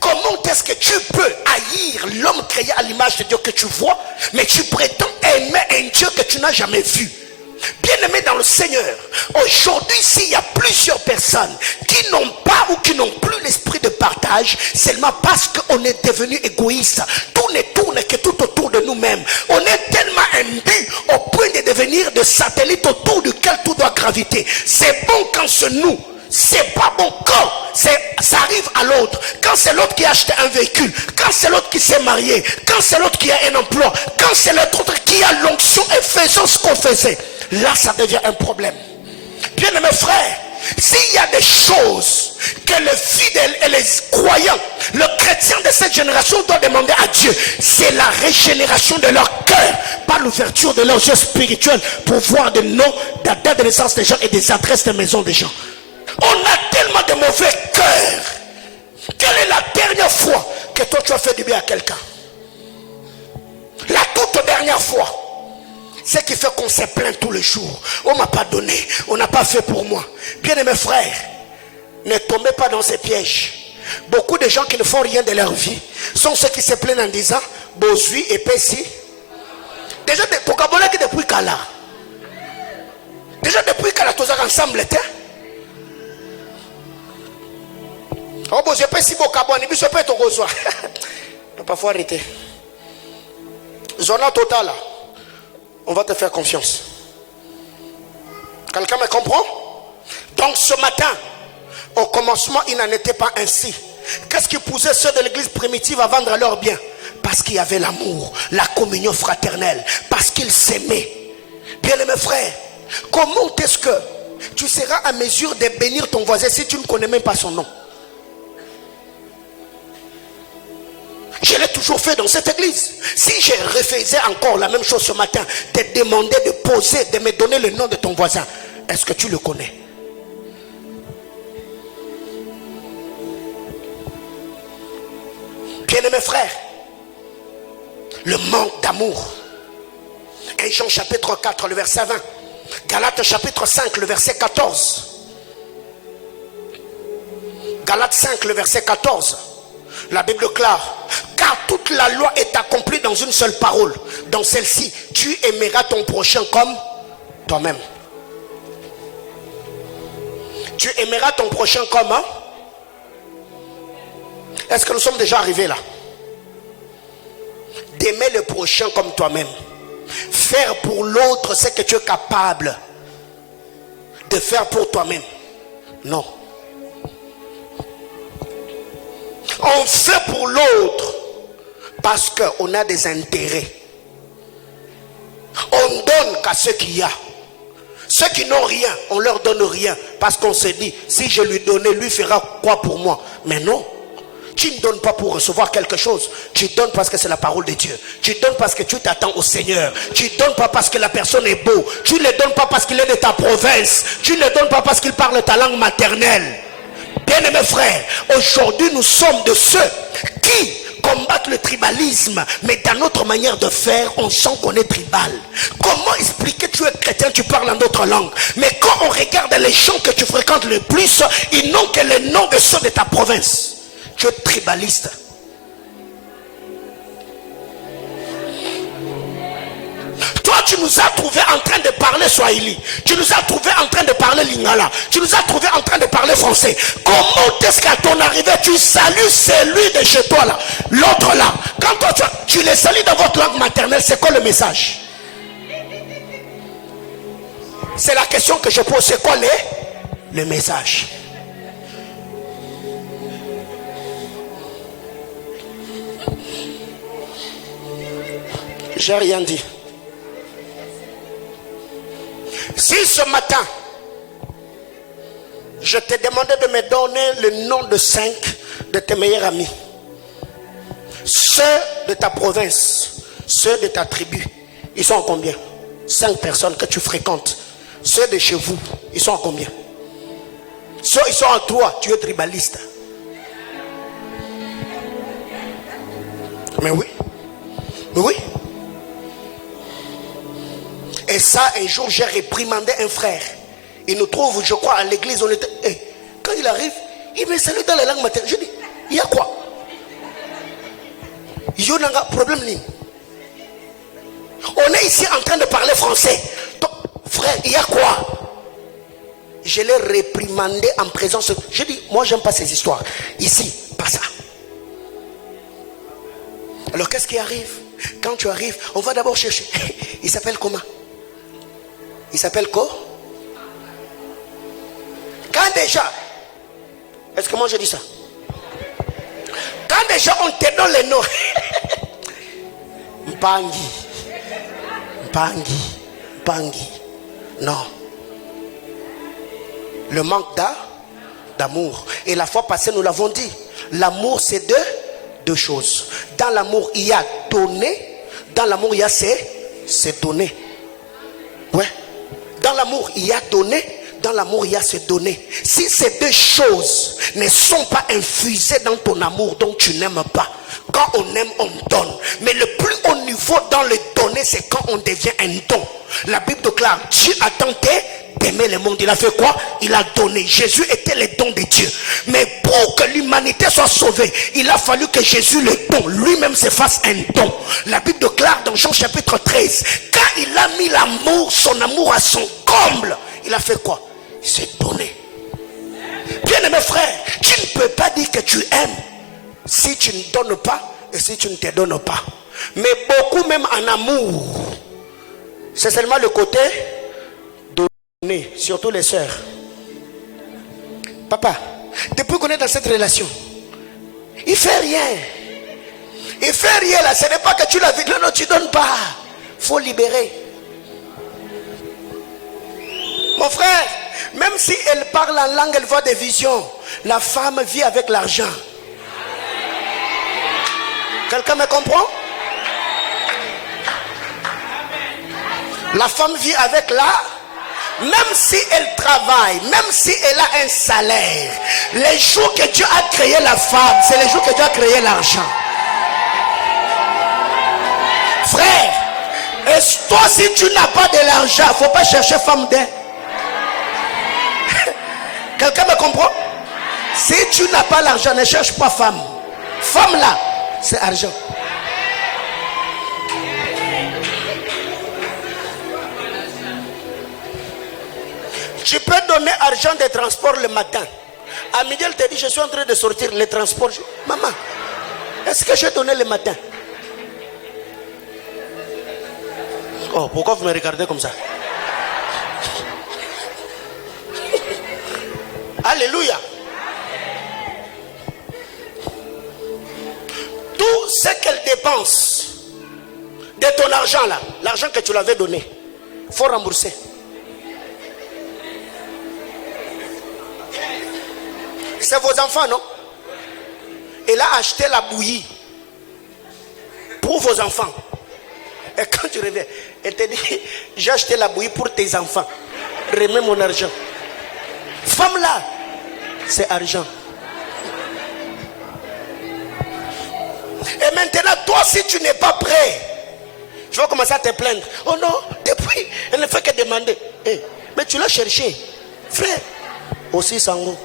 Comment est-ce que tu peux haïr l'homme créé à l'image de Dieu que tu vois, mais tu prétends aimer un Dieu que tu n'as jamais vu? Bien-aimé dans le Seigneur, aujourd'hui s'il y a plusieurs personnes qui n'ont pas ou qui n'ont plus l'esprit de partage, seulement parce qu'on est devenu égoïste, tout ne tourne que tout autour de nous-mêmes. On est tellement imbu au point de devenir des satellites autour duquel tout doit graviter. C'est bon quand c'est nous. C'est pas bon quand ça arrive à l'autre. Quand c'est l'autre qui a acheté un véhicule, quand c'est l'autre qui s'est marié, quand c'est l'autre qui a un emploi, quand c'est l'autre qui a l'onction et faisant ce qu'on faisait, là ça devient un problème. Bien aimés frères, s'il y a des choses que les fidèles et les croyants, le chrétien de cette génération doit demander à Dieu, c'est la régénération de leur cœur par l'ouverture de leurs yeux spirituels pour voir des noms, des dates de naissance des gens et des adresses de maisons des gens. On a tellement de mauvais cœurs. Quelle est la dernière fois que toi tu as fait du bien à quelqu'un? La toute dernière fois. Ce qui fait qu'on se plaint tous les jours. On ne m'a pas donné, on n'a pas fait pour moi. Bien aimés frères, ne tombez pas dans ces pièges. Beaucoup de gens qui ne font rien de leur vie sont ceux qui se plaignent en disant Bozui et Pessi. Déjà depuis Kala. Déjà depuis Kala, tous ensemble étaient. Oh bon, je peux si beau cabane, mais je peux être au soir. Parfois arrêter. Zona totale. On va te faire confiance. Quelqu'un me comprend? Donc ce matin, au commencement, il n'en était pas ainsi. Qu'est-ce qui poussait ceux de l'église primitive à vendre leurs biens? Parce qu'il y avait l'amour, la communion fraternelle, parce qu'ils s'aimaient. Bien aimés frères, comment est-ce que tu seras à mesure de bénir ton voisin si tu ne connais même pas son nom? Je l'ai toujours fait dans cette église. Si je refaisais encore la même chose ce matin, te demander de poser, de me donner le nom de ton voisin, est-ce que tu le connais? Bien-aimés frères, le manque d'amour. 1 Jean chapitre 4, le verset 20. Galates chapitre 5, le verset 14. Galates 5, le verset 14. La Bible déclare: car toute la loi est accomplie dans une seule parole. Dans celle-ci, tu aimeras ton prochain comme toi-même. Tu aimeras ton prochain comme hein? Est-ce que nous sommes déjà arrivés là? D'aimer le prochain comme toi-même. Faire pour l'autre ce que tu es capable de faire pour toi-même. Non. On fait pour l'autre parce qu'on a des intérêts. On donne qu'à ceux qui y a. Ceux qui n'ont rien, on leur donne rien. Parce qu'on se dit, si je lui donnais, lui fera quoi pour moi? Mais non. Tu ne donnes pas pour recevoir quelque chose. Tu donnes parce que c'est la parole de Dieu. Tu donnes parce que tu t'attends au Seigneur. Tu ne donnes pas parce que la personne est beau. Tu ne le donnes pas parce qu'il est de ta province. Tu ne le donnes pas parce qu'il parle ta langue maternelle. Bien-aimés frères, aujourd'hui nous sommes de ceux qui combattent le tribalisme, mais dans notre manière de faire, on sent qu'on est tribal. Comment expliquer que tu es chrétien, tu parles en d'autres langues, mais quand on regarde les gens que tu fréquentes le plus, ils n'ont que les noms de ceux de ta province. Tu es tribaliste. Toi, tu nous as trouvé en train de parler Swahili. Tu nous as trouvé en train de parler Lingala. Tu nous as trouvé en train de parler français. Comment est-ce qu'à ton arrivée, tu salues celui de chez toi là, l'autre là? Quand toi, tu les salues dans votre langue maternelle, c'est quoi le message? C'est la question que je pose. C'est quoi le message? J'ai rien dit. Si ce matin, je te demandais de me donner le nom de 5 de tes meilleurs amis, ceux de ta province, ceux de ta tribu, ils sont à combien? 5 personnes que tu fréquentes. Ceux de chez vous, ils sont à combien? Ceux ils sont à toi, tu es tribaliste. Mais oui. Mais oui. Et ça, un jour, j'ai réprimandé un frère. Il nous trouve, je crois, à l'église. On était... quand il arrive, il me salue dans la langue maternelle. Je dis, il y a quoi? Il y a un problème. On est ici en train de parler français. Donc, frère, il y a quoi? Je l'ai réprimandé en présence. Je dis, moi, j'aime pas ces histoires. Ici, pas ça. Alors, qu'est-ce qui arrive? Quand tu arrives, on va d'abord chercher. Il s'appelle comment? Il s'appelle quoi? Quand déjà, est-ce que moi je dis ça? Quand déjà on te donne les noms, Mpangi, Mpangi, Mpangi, non. Le manque d'amour. Et la fois passée, nous l'avons dit, l'amour c'est deux choses. Dans l'amour, il y a donner. Dans l'amour, il y a c'est donner. Ouais. Dans l'amour, il y a donner. Dans l'amour, il y a se donner. Si ces deux choses ne sont pas infusées dans ton amour, donc tu n'aimes pas. Quand on aime, on donne. Mais le plus haut niveau dans le donner, c'est quand on devient un don. La Bible déclare, Dieu a tenté d'aimer le monde. Il a fait quoi? Il a donné. Jésus était le don de Dieu. Mais pour que l'humanité soit sauvée, il a fallu que Jésus le don, lui-même se fasse un don. La Bible déclare dans Jean chapitre 13, quand il a mis l'amour, son amour à son comble, il a fait quoi? Il s'est donné. Bien aimé frère, tu ne peux pas dire que tu aimes si tu ne donnes pas et si tu ne te donnes pas. Mais beaucoup même en amour, c'est seulement le côté donner, surtout les sœurs. Papa, depuis qu'on est dans cette relation, il fait rien. Il fait rien là, ce n'est pas que tu l'as vu. Non, non, tu ne donnes pas. Il faut libérer. Mon frère, Même si elle parle en langue, elle voit des visions. La femme vit avec l'argent. Quelqu'un me comprend? La femme vit avec même si elle travaille, même si elle a un salaire, les jours que Dieu a créé la femme, c'est les jours que Dieu a créé l'argent. Frère, et toi si tu n'as pas de l'argent, il ne faut pas chercher femme d'aide. Quelqu'un me comprend? Si tu n'as pas l'argent, ne cherche pas femme. Femme là, c'est argent. Tu peux donner argent de transport le matin. À midi, elle te dit, je suis en train de sortir les transports. Maman, est-ce que je donné le matin? Oh, pourquoi vous me regardez comme ça? Alléluia. Tout ce qu'elle dépense de ton argent là, l'argent que tu l'avais donné, il faut rembourser. C'est vos enfants, non? Elle a acheté la bouillie pour vos enfants. Et quand tu reviens, elle te dit, j'ai acheté la bouillie pour tes enfants. Remets mon argent. Femme là, c'est argent. Et maintenant, toi, si tu n'es pas prêt, tu vas commencer à te plaindre. Oh non, depuis, elle ne fait que demander. Hey, mais tu l'as cherché. Frère, aussi sango.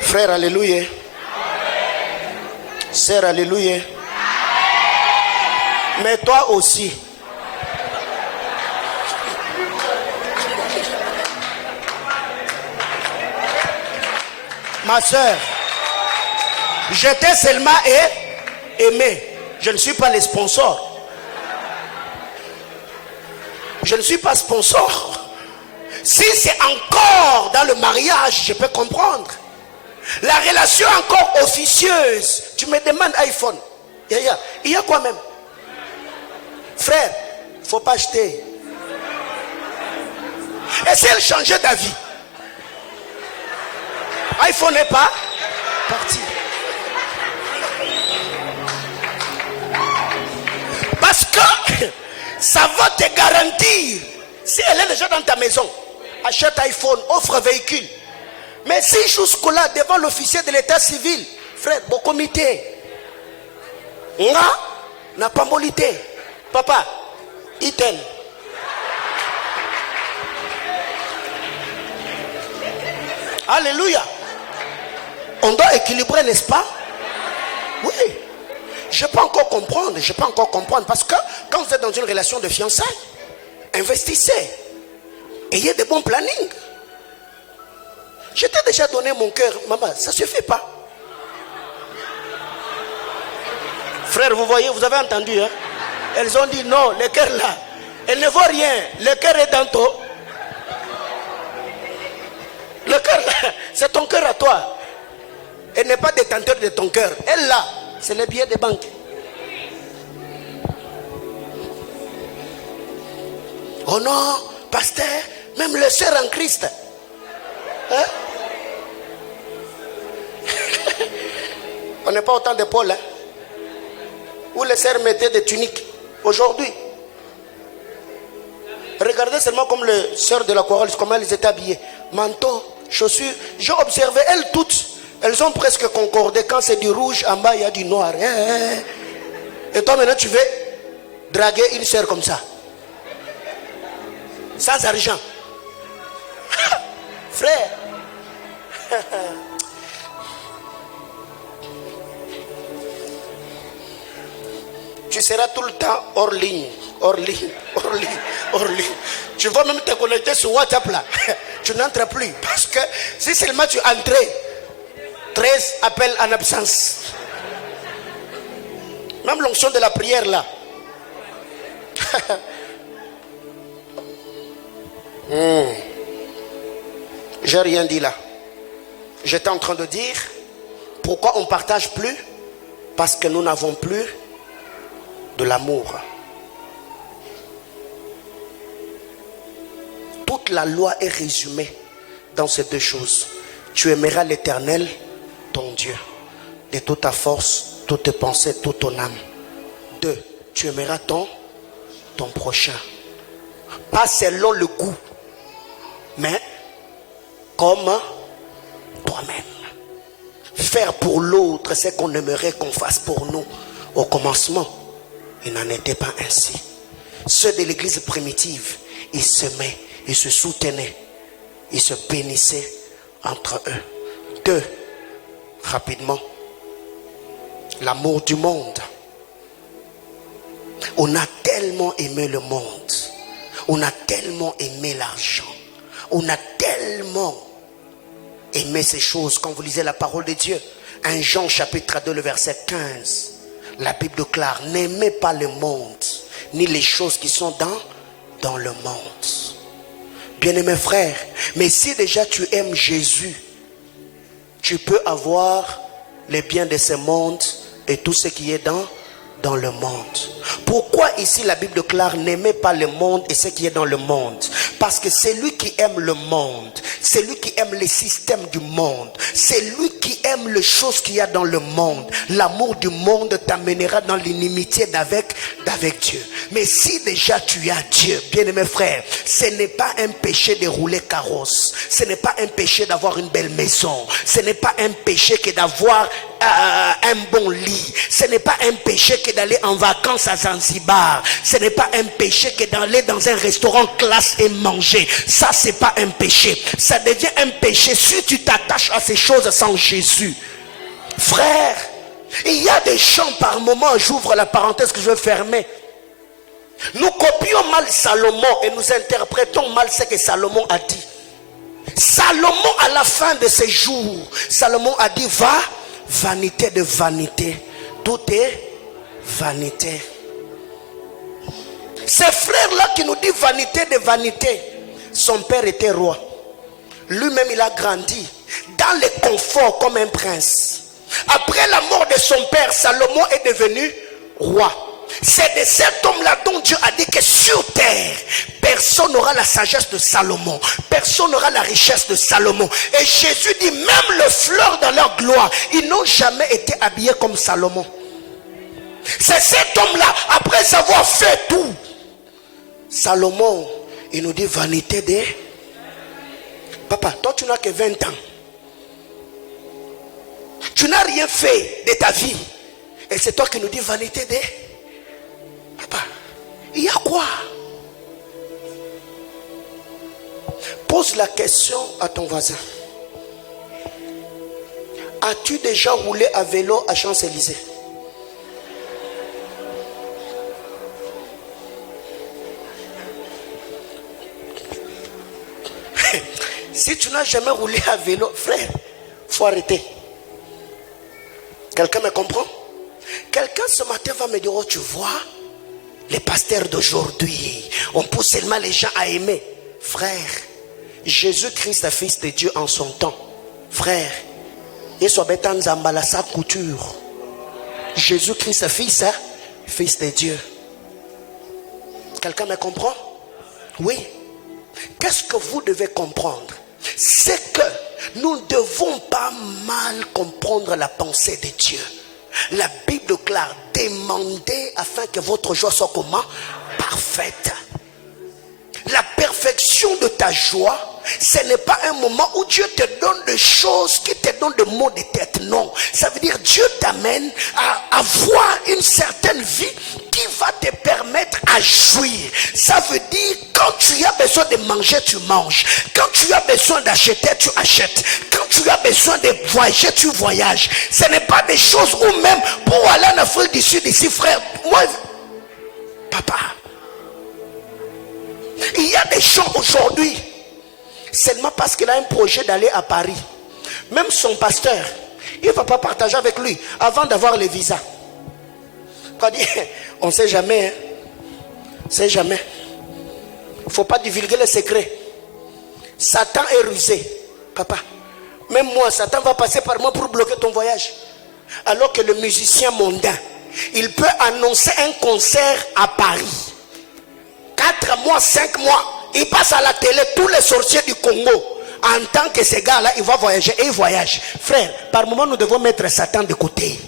Frère, alléluia. Sœur, alléluia. Mais toi aussi. Ma sœur, j'étais seulement aimé. Je ne suis pas le sponsor. Je ne suis pas sponsor. Si c'est encore dans le mariage, je peux comprendre. La relation encore officieuse. Tu me demandes iPhone. Il y a quoi même? Frère, il ne faut pas acheter. Et si elle changeait d'avis? iPhone n'est pas parti. Parce que ça va te garantir. Si elle est déjà dans ta maison, achète iPhone, offre véhicule. Mais si jusque-là, devant l'officier de l'état civil, frère, bon comité, n'a pas molité. Papa, item. Alléluia. On doit équilibrer, n'est-ce pas? Oui. Je peux encore comprendre. Parce que quand vous êtes dans une relation de fiançailles, investissez. Ayez de bons plannings. Je t'ai déjà donné mon cœur, maman, ça ne suffit pas. Frère, vous voyez, vous avez entendu, hein? Elles ont dit non, le cœur là, elle ne vaut rien, le cœur est dans toi. Le cœur là, c'est ton cœur à toi. Elle n'est pas détenteur de ton cœur. Elle là, c'est le billet de banque. Oh non, pasteur, même le sœur en Christ. Hein? On n'est pas autant de Paul, hein? Où les sœurs mettaient des tuniques. Aujourd'hui, regardez seulement comme les sœurs de la chorale, comment elles étaient habillées. Manteau, chaussures. J'ai observé, elles toutes, elles ont presque concordé. Quand c'est du rouge, en bas il y a du noir. Et toi maintenant tu veux draguer une sœur comme ça, sans argent. Frère. Tu seras tout le temps hors ligne. Tu vas même te connecter sur WhatsApp là. Tu n'entres plus. Parce que si seulement tu entrais, 13 appels en absence. Même l'onction de la prière là. J'ai rien dit là. J'étais en train de dire pourquoi on ne partage plus. Parce que nous n'avons plus de l'amour. Toute la loi est résumée dans ces deux choses. Tu aimeras l'Éternel, ton Dieu, de toute ta force, toutes tes pensées, toute ton âme. 2. Tu aimeras ton prochain. Pas selon le goût, mais comme toi-même. Faire pour l'autre ce qu'on aimerait qu'on fasse pour nous. Au commencement, il n'en était pas ainsi. Ceux de l'église primitive, ils s'aimaient, ils se soutenaient, ils se bénissaient entre eux. 2. Rapidement, l'amour du monde. On a tellement aimé le monde. On a tellement aimé l'argent. On a tellement aimé ces choses. Quand vous lisez la parole de Dieu, 1 Jean chapitre 2, le verset 15, la Bible déclare, n'aimez pas le monde, ni les choses qui sont dans le monde. Bien-aimés frères, mais si déjà tu aimes Jésus, tu peux avoir les biens de ce monde et tout ce qui est dans le monde. Pourquoi ici la Bible déclare n'aimez pas le monde et ce qui est dans le monde? Parce que c'est lui qui aime le monde, c'est lui qui aime les systèmes du monde, c'est lui qui aime les choses qu'il y a dans le monde. L'amour du monde t'amènera dans l'inimitié d'avec Dieu. Mais si déjà tu as Dieu, bien-aimé frère, ce n'est pas un péché de rouler carrosse, ce n'est pas un péché d'avoir une belle maison, ce n'est pas un péché que d'avoir un bon lit, ce n'est pas un péché que d'aller en vacances à Zanzibar, ce n'est pas un péché que d'aller dans un restaurant classe et manger. Ça c'est pas un péché, ça devient un péché si tu t'attaches à ces choses sans Jésus. Frère, il y a des gens par moment, j'ouvre la parenthèse que je veux fermer, nous copions mal Salomon et nous interprétons mal ce que Salomon a dit. Salomon à la fin de ses jours, Salomon a dit, va, vanité de vanité, tout est vanité. Ces frères-là qui nous disent vanité de vanité, son père était roi. Lui-même il a grandi dans le confort comme un prince. Après la mort de son père, Salomon est devenu roi. C'est de cet homme-là dont Dieu a dit que sur terre, personne n'aura la sagesse de Salomon, personne n'aura la richesse de Salomon. Et Jésus dit, même les fleurs dans leur gloire, ils n'ont jamais été habillés comme Salomon. C'est cet homme-là, après avoir fait tout, Salomon, il nous dit vanité de... Papa, toi tu n'as que 20 ans. Tu n'as rien fait de ta vie. Et c'est toi qui nous dis vanité de... Papa, il y a quoi? Pose la question à ton voisin. As-tu déjà roulé à vélo à Champs-Élysées? Si tu n'as jamais roulé à vélo, frère, il faut arrêter. Quelqu'un me comprend? Quelqu'un ce matin va me dire, oh tu vois, les pasteurs d'aujourd'hui, on pousse seulement les gens à aimer. Frère, Jésus-Christ, fils de Dieu en son temps. Frère, il soit bétan zambala sa couture. Jésus-Christ, fils de Dieu. Quelqu'un me comprend? Oui. Qu'est-ce que vous devez comprendre? C'est que nous ne devons pas mal comprendre la pensée de Dieu. La Bible déclare, demandez afin que votre joie soit comment? Parfaite. La perfection de ta joie, ce n'est pas un moment où Dieu te donne des choses qui te donnent des maux de tête. Non, ça veut dire Dieu t'amène à avoir une certaine vie qui va te permettre à jouir. Ça veut dire quand tu as besoin de manger, tu manges. Quand tu as besoin d'acheter, tu achètes. Quand tu as besoin de voyager, tu voyages. Ce n'est pas des choses où même pour aller en Afrique du Sud ici, frère, moi, papa, il y a des gens aujourd'hui, seulement parce qu'il a un projet d'aller à Paris, même son pasteur, il ne va pas partager avec lui avant d'avoir le visa. On ne sait jamais, hein? On ne sait jamais. Il ne faut pas divulguer les secrets. Satan est rusé, papa. Même moi, Satan va passer par moi pour bloquer ton voyage. Alors que le musicien mondain, il peut annoncer un concert à Paris. 4 mois, 5 mois, il passe à la télé, tous les sorciers du Congo. En tant que ces gars-là, il va voyager et il voyage. Frère, par moment, nous devons mettre Satan de côté.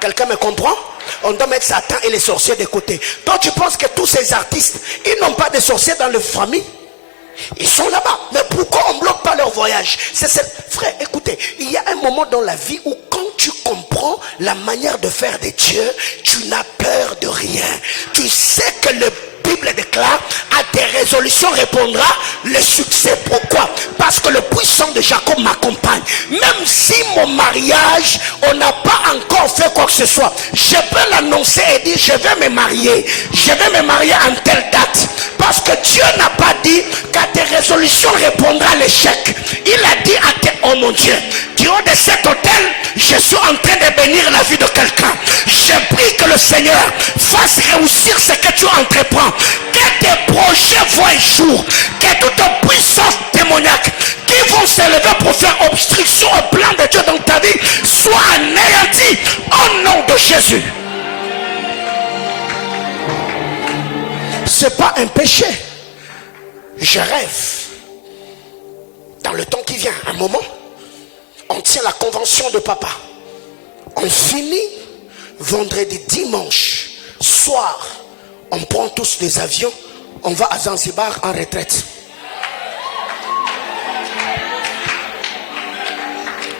Quelqu'un me comprend? On doit mettre Satan et les sorciers de côté. Toi, tu penses que tous ces artistes, ils n'ont pas de sorciers dans leur famille? Ils sont là-bas. Mais pourquoi on ne bloque pas leur voyage? Frère, écoutez, il y a un moment dans la vie où quand tu comprends la manière de faire de Dieu, tu n'as peur de rien. Tu sais que le Bible déclare, à tes résolutions répondra le succès. Pourquoi? Parce que le puissant de Jacob m'accompagne. Même si mon mariage, on n'a pas encore fait quoi que ce soit, je peux l'annoncer et dire, je vais me marier. Je vais me marier en telle date. Parce que Dieu n'a pas dit qu'à tes résolutions répondra l'échec. Il a dit à tes... Oh mon Dieu, du haut de cet hôtel, je suis en train de bénir la vie de quelqu'un. Je prie que le Seigneur fasse réussir ce que tu entreprends. Que tes projets voient jour. Que toute puissance démoniaque qui vont s'élever pour faire obstruction au plan de Dieu dans ta vie soit anéantie au nom de Jésus. C'est pas un péché. Je rêve. Dans le temps qui vient, un moment, on tient la convention de papa. On finit vendredi, dimanche, soir. On prend tous les avions. On va à Zanzibar en retraite.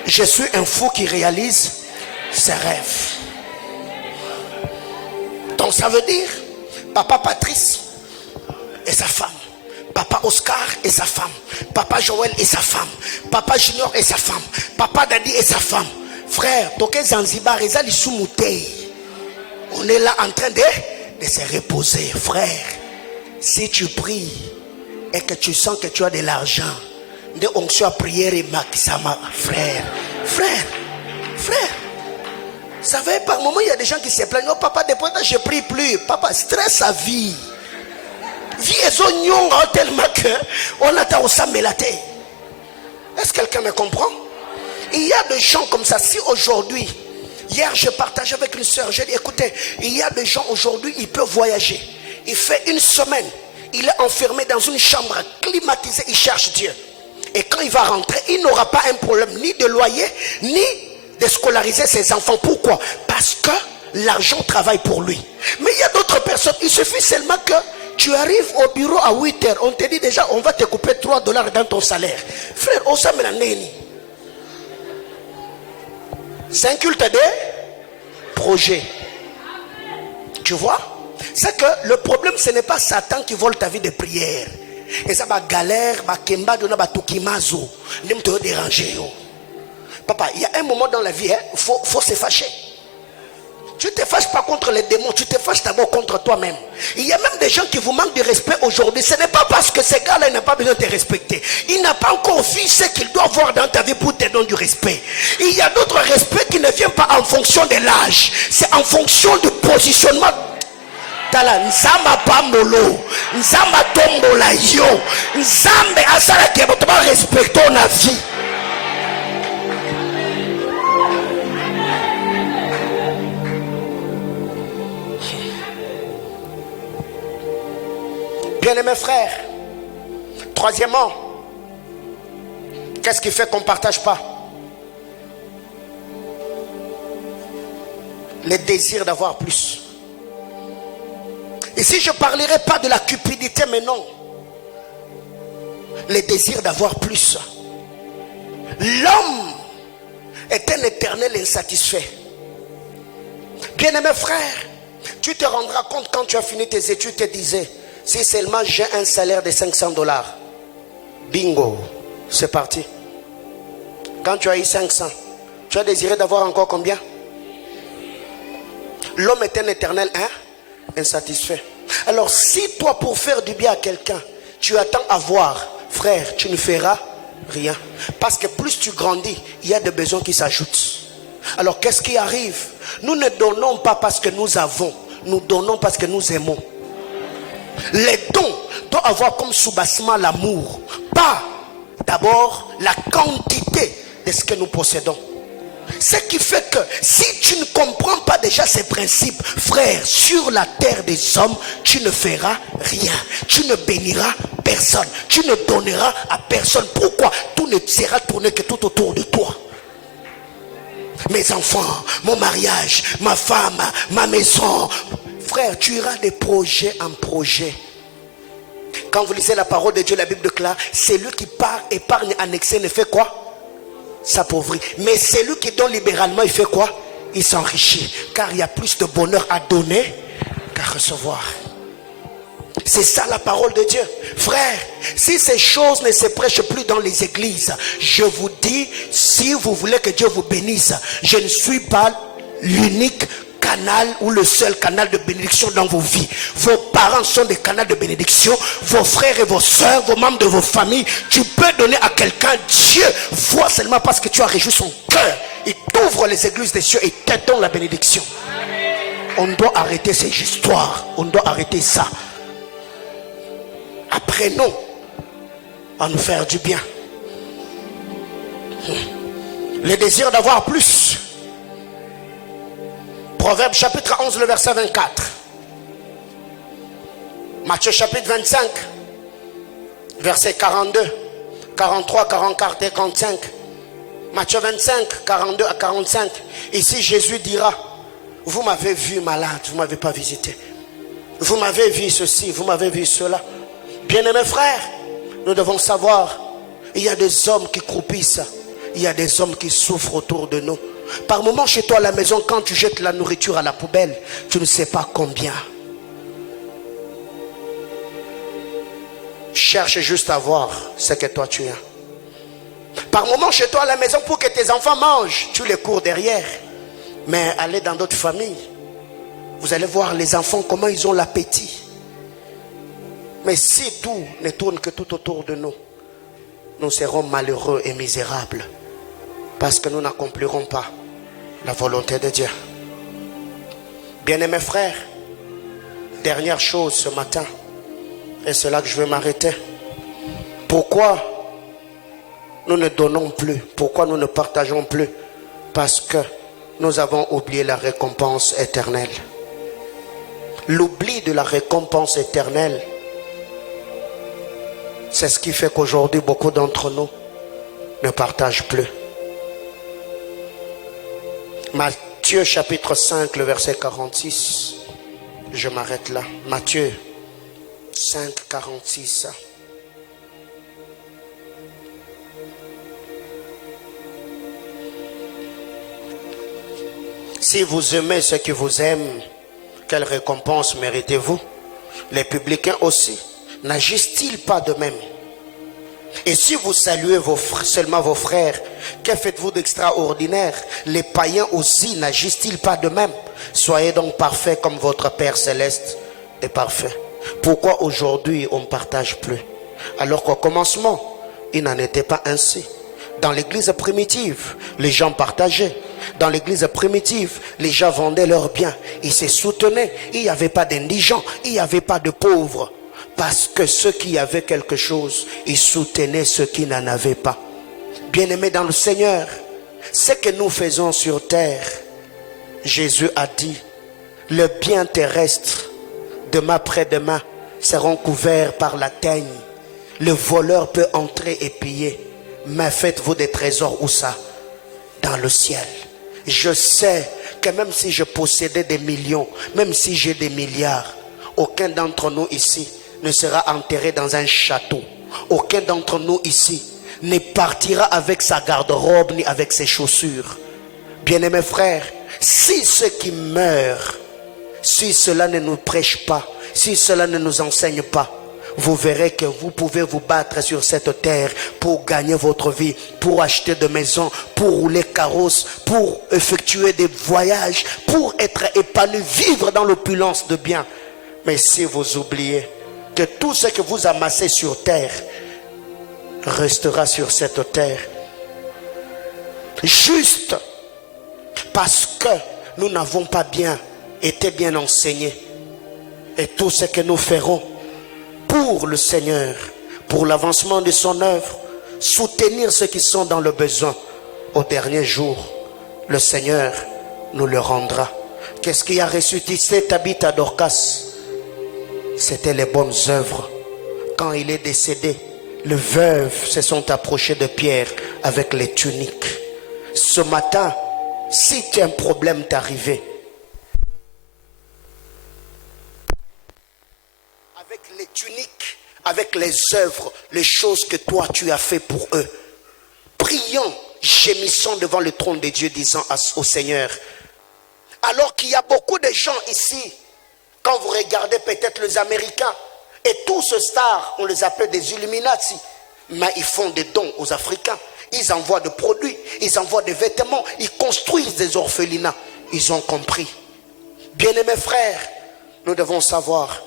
Je suis un fou qui réalise ses rêves. Donc ça veut dire, papa Patrice et sa femme, papa Oscar et sa femme, papa Joël et sa femme, papa Junior et sa femme, papa Dadi et sa femme. Frère, toke Zanzibar, on est là en train de se reposer. Frère, si tu pries et que tu sens que tu as de l'argent, de onction à prière et makisama, frère, vous savez, par moment il y a des gens qui se plaignent. Oh papa, depuis que je prie plus, papa, stress sa vie. Vie est oignon tellement que on attend au samelaté. Est-ce que quelqu'un me comprend? Il y a des gens comme ça. Si aujourd'hui, hier je partageais avec une soeur, j'ai dit écoutez, il y a des gens aujourd'hui, ils peuvent voyager. Il fait une semaine, il est enfermé dans une chambre climatisée, il cherche Dieu. Et quand il va rentrer, il n'aura pas un problème ni de loyer, ni de scolariser ses enfants. Pourquoi? Parce que l'argent travaille pour lui. Mais il y a d'autres personnes, il suffit seulement que tu arrives au bureau à 8 heures, on te dit déjà, on va te couper $3 dans ton salaire. Frère, on s'en met la neni. C'est un culte des projets. Tu vois? C'est que le problème, ce n'est pas Satan qui vole ta vie de prière. Et ça va galère, va kemba, va tukimazo. Ne me te déranger. Papa, il y a un moment dans la vie, il faut se fâcher. Tu ne te fâches pas contre les démons, tu te fâches d'abord contre toi-même. Il y a même des gens qui vous manquent de respect aujourd'hui. Ce n'est pas parce que ces gars-là n'ont pas besoin de te respecter. Il n'a pas encore vu ce qu'il doit voir dans ta vie pour te donner du respect. Il y a d'autres respects qui ne viennent pas en fonction de l'âge. C'est en fonction du positionnement. Tala nzamba pambolo, nzamba tombola yo, nzambe asala kebotoba respecter na vie. Bien-aimés frères, troisièmement, qu'est-ce qui fait qu'on ne partage pas? Le désir d'avoir plus. Ici, je ne parlerai pas de la cupidité, mais non. Le désir d'avoir plus. L'homme est un éternel insatisfait. Bien-aimé frère, tu te rendras compte quand tu as fini tes études, tu te disais, si seulement j'ai un salaire de $500, bingo, c'est parti. Quand tu as eu 500, tu as désiré d'avoir encore combien? L'homme est un éternel insatisfait. Alors si toi, pour faire du bien à quelqu'un, tu attends à voir, frère, tu ne feras rien. Parce que plus tu grandis, il y a des besoins qui s'ajoutent. Alors qu'est-ce qui arrive? Nous ne donnons pas parce que nous avons, nous donnons parce que nous aimons. Les dons doivent avoir comme soubassement l'amour, pas d'abord la quantité de ce que nous possédons. Ce qui fait que si tu ne comprends pas déjà ces principes, frère, sur la terre des hommes, tu ne feras rien. Tu ne béniras personne. Tu ne donneras à personne. Pourquoi? Tout ne sera tourné que tout autour de toi. Mes enfants, mon mariage, ma femme, ma maison. Frère, tu iras de projet en projet. Quand vous lisez la parole de Dieu, la Bible déclare, c'est lui qui épargne en excès ne fait quoi? S'appauvrit. Mais celui qui donne libéralement, il fait quoi? Il s'enrichit. Car il y a plus de bonheur à donner qu'à recevoir. C'est ça la parole de Dieu. Frère, si ces choses ne se prêchent plus dans les églises, je vous dis, si vous voulez que Dieu vous bénisse, je ne suis pas l'unique canal ou le seul canal de bénédiction dans vos vies. Vos parents sont des canaux de bénédiction, vos frères et vos soeurs, vos membres de vos familles. Tu peux donner à quelqu'un, Dieu voit seulement parce que tu as réjoui son cœur. Il t'ouvre les églises des cieux et t'attend la bénédiction. On doit arrêter ces histoires, on doit arrêter ça. Apprenons à nous faire du bien. Le désir d'avoir plus. Proverbe chapitre 11, le verset 24. Matthieu chapitre 25, verset 42, 43, 44 et 45. Matthieu 25, 42 à 45. Ici Jésus dira, vous m'avez vu malade, vous ne m'avez pas visité. Vous m'avez vu ceci, vous m'avez vu cela. Bien-aimés frères, nous devons savoir, il y a des hommes qui croupissent, il y a des hommes qui souffrent autour de nous. Par moments chez toi à la maison, quand tu jettes la nourriture à la poubelle, tu ne sais pas combien. Cherche juste à voir ce que toi tu as. Par moments chez toi à la maison, pour que tes enfants mangent, tu les cours derrière. Mais allez dans d'autres familles, vous allez voir les enfants comment ils ont l'appétit. Mais si tout ne tourne que tout autour de nous, nous serons malheureux et misérables. Parce que nous n'accomplirons pas la volonté de Dieu. Bien-aimés frères, dernière chose ce matin, et c'est là que je vais m'arrêter. Pourquoi nous ne donnons plus? Pourquoi nous ne partageons plus? Parce que nous avons oublié la récompense éternelle. L'oubli de la récompense éternelle, c'est ce qui fait qu'aujourd'hui beaucoup d'entre nous ne partagent plus. Matthieu chapitre 5, le verset 46. Je m'arrête là. Matthieu 5, 46. Si vous aimez ceux qui vous aiment, quelle récompense méritez-vous? Les publicains aussi, n'agissent-ils pas de même? Et si vous saluez seulement vos frères, que faites-vous d'extraordinaire? Les païens aussi n'agissent-ils pas de même? Soyez donc parfaits comme votre Père céleste est parfait. Pourquoi aujourd'hui on ne partage plus? Alors qu'au commencement, il n'en était pas ainsi. Dans l'église primitive, les gens partageaient. Dans l'église primitive, les gens vendaient leurs biens. Ils se soutenaient. Il n'y avait pas d'indigents, il n'y avait pas de pauvres. Parce que ceux qui avaient quelque chose, ils soutenaient ceux qui n'en avaient pas. Bien-aimés dans le Seigneur, ce que nous faisons sur terre, Jésus a dit, le bien terrestre, demain après-demain, seront couverts par la teigne. Le voleur peut entrer et piller. Mais faites-vous des trésors où ça? Dans le ciel. Je sais que même si je possédais des millions, même si j'ai des milliards, aucun d'entre nous ici ne sera enterré dans un château. Aucun d'entre nous ici ne partira avec sa garde-robe ni avec ses chaussures. Bien-aimés frères, si ceux qui meurent, si cela ne nous prêche pas, si cela ne nous enseigne pas, vous verrez que vous pouvez vous battre sur cette terre pour gagner votre vie, pour acheter de maisons, pour rouler carrosse, pour effectuer des voyages, pour être épanoui, vivre dans l'opulence de biens. Mais si vous oubliez que tout ce que vous amassez sur terre restera sur cette terre, juste parce que nous n'avons pas bien été bien enseignés, et tout ce que nous ferons pour le Seigneur, pour l'avancement de son œuvre, soutenir ceux qui sont dans le besoin, au dernier jour, le Seigneur nous le rendra. Qu'est-ce qui a ressuscité Tabitha Dorcas? C'était les bonnes œuvres. Quand il est décédé, les veuves se sont approchées de Pierre avec les tuniques. Ce matin, si un problème t'est arrivé, avec les tuniques, avec les œuvres, les choses que toi tu as fait pour eux, prions, gémissons devant le trône de Dieu, disant au Seigneur, alors qu'il y a beaucoup de gens ici, quand vous regardez peut-être les Américains, et tous ces stars, on les appelle des Illuminati, mais ils font des dons aux Africains, ils envoient des produits, ils envoient des vêtements, ils construisent des orphelinats. Ils ont compris. Bien-aimés frères, nous devons savoir,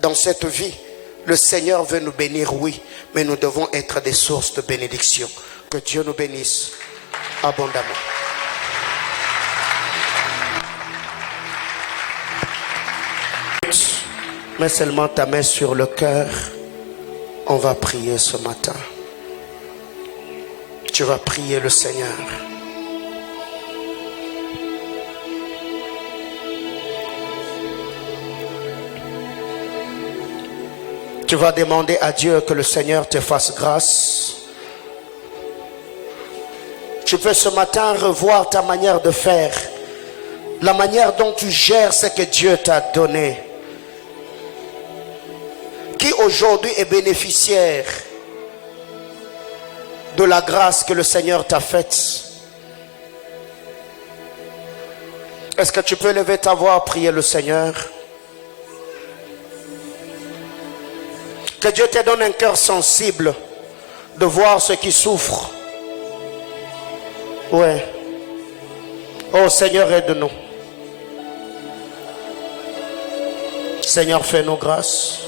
dans cette vie, le Seigneur veut nous bénir, oui, mais nous devons être des sources de bénédiction. Que Dieu nous bénisse abondamment. Mets seulement ta main sur le cœur. On va prier ce matin. Tu vas prier le Seigneur. Tu vas demander à Dieu que le Seigneur te fasse grâce. Tu peux ce matin revoir ta manière de faire, la manière dont tu gères ce que Dieu t'a donné. Qui aujourd'hui est bénéficiaire de la grâce que le Seigneur t'a faite? Est-ce que tu peux lever ta voix, prier le Seigneur? Que Dieu te donne un cœur sensible de voir ceux qui souffrent. Ouais. Oh Seigneur, aide-nous. Seigneur, fais-nous grâce.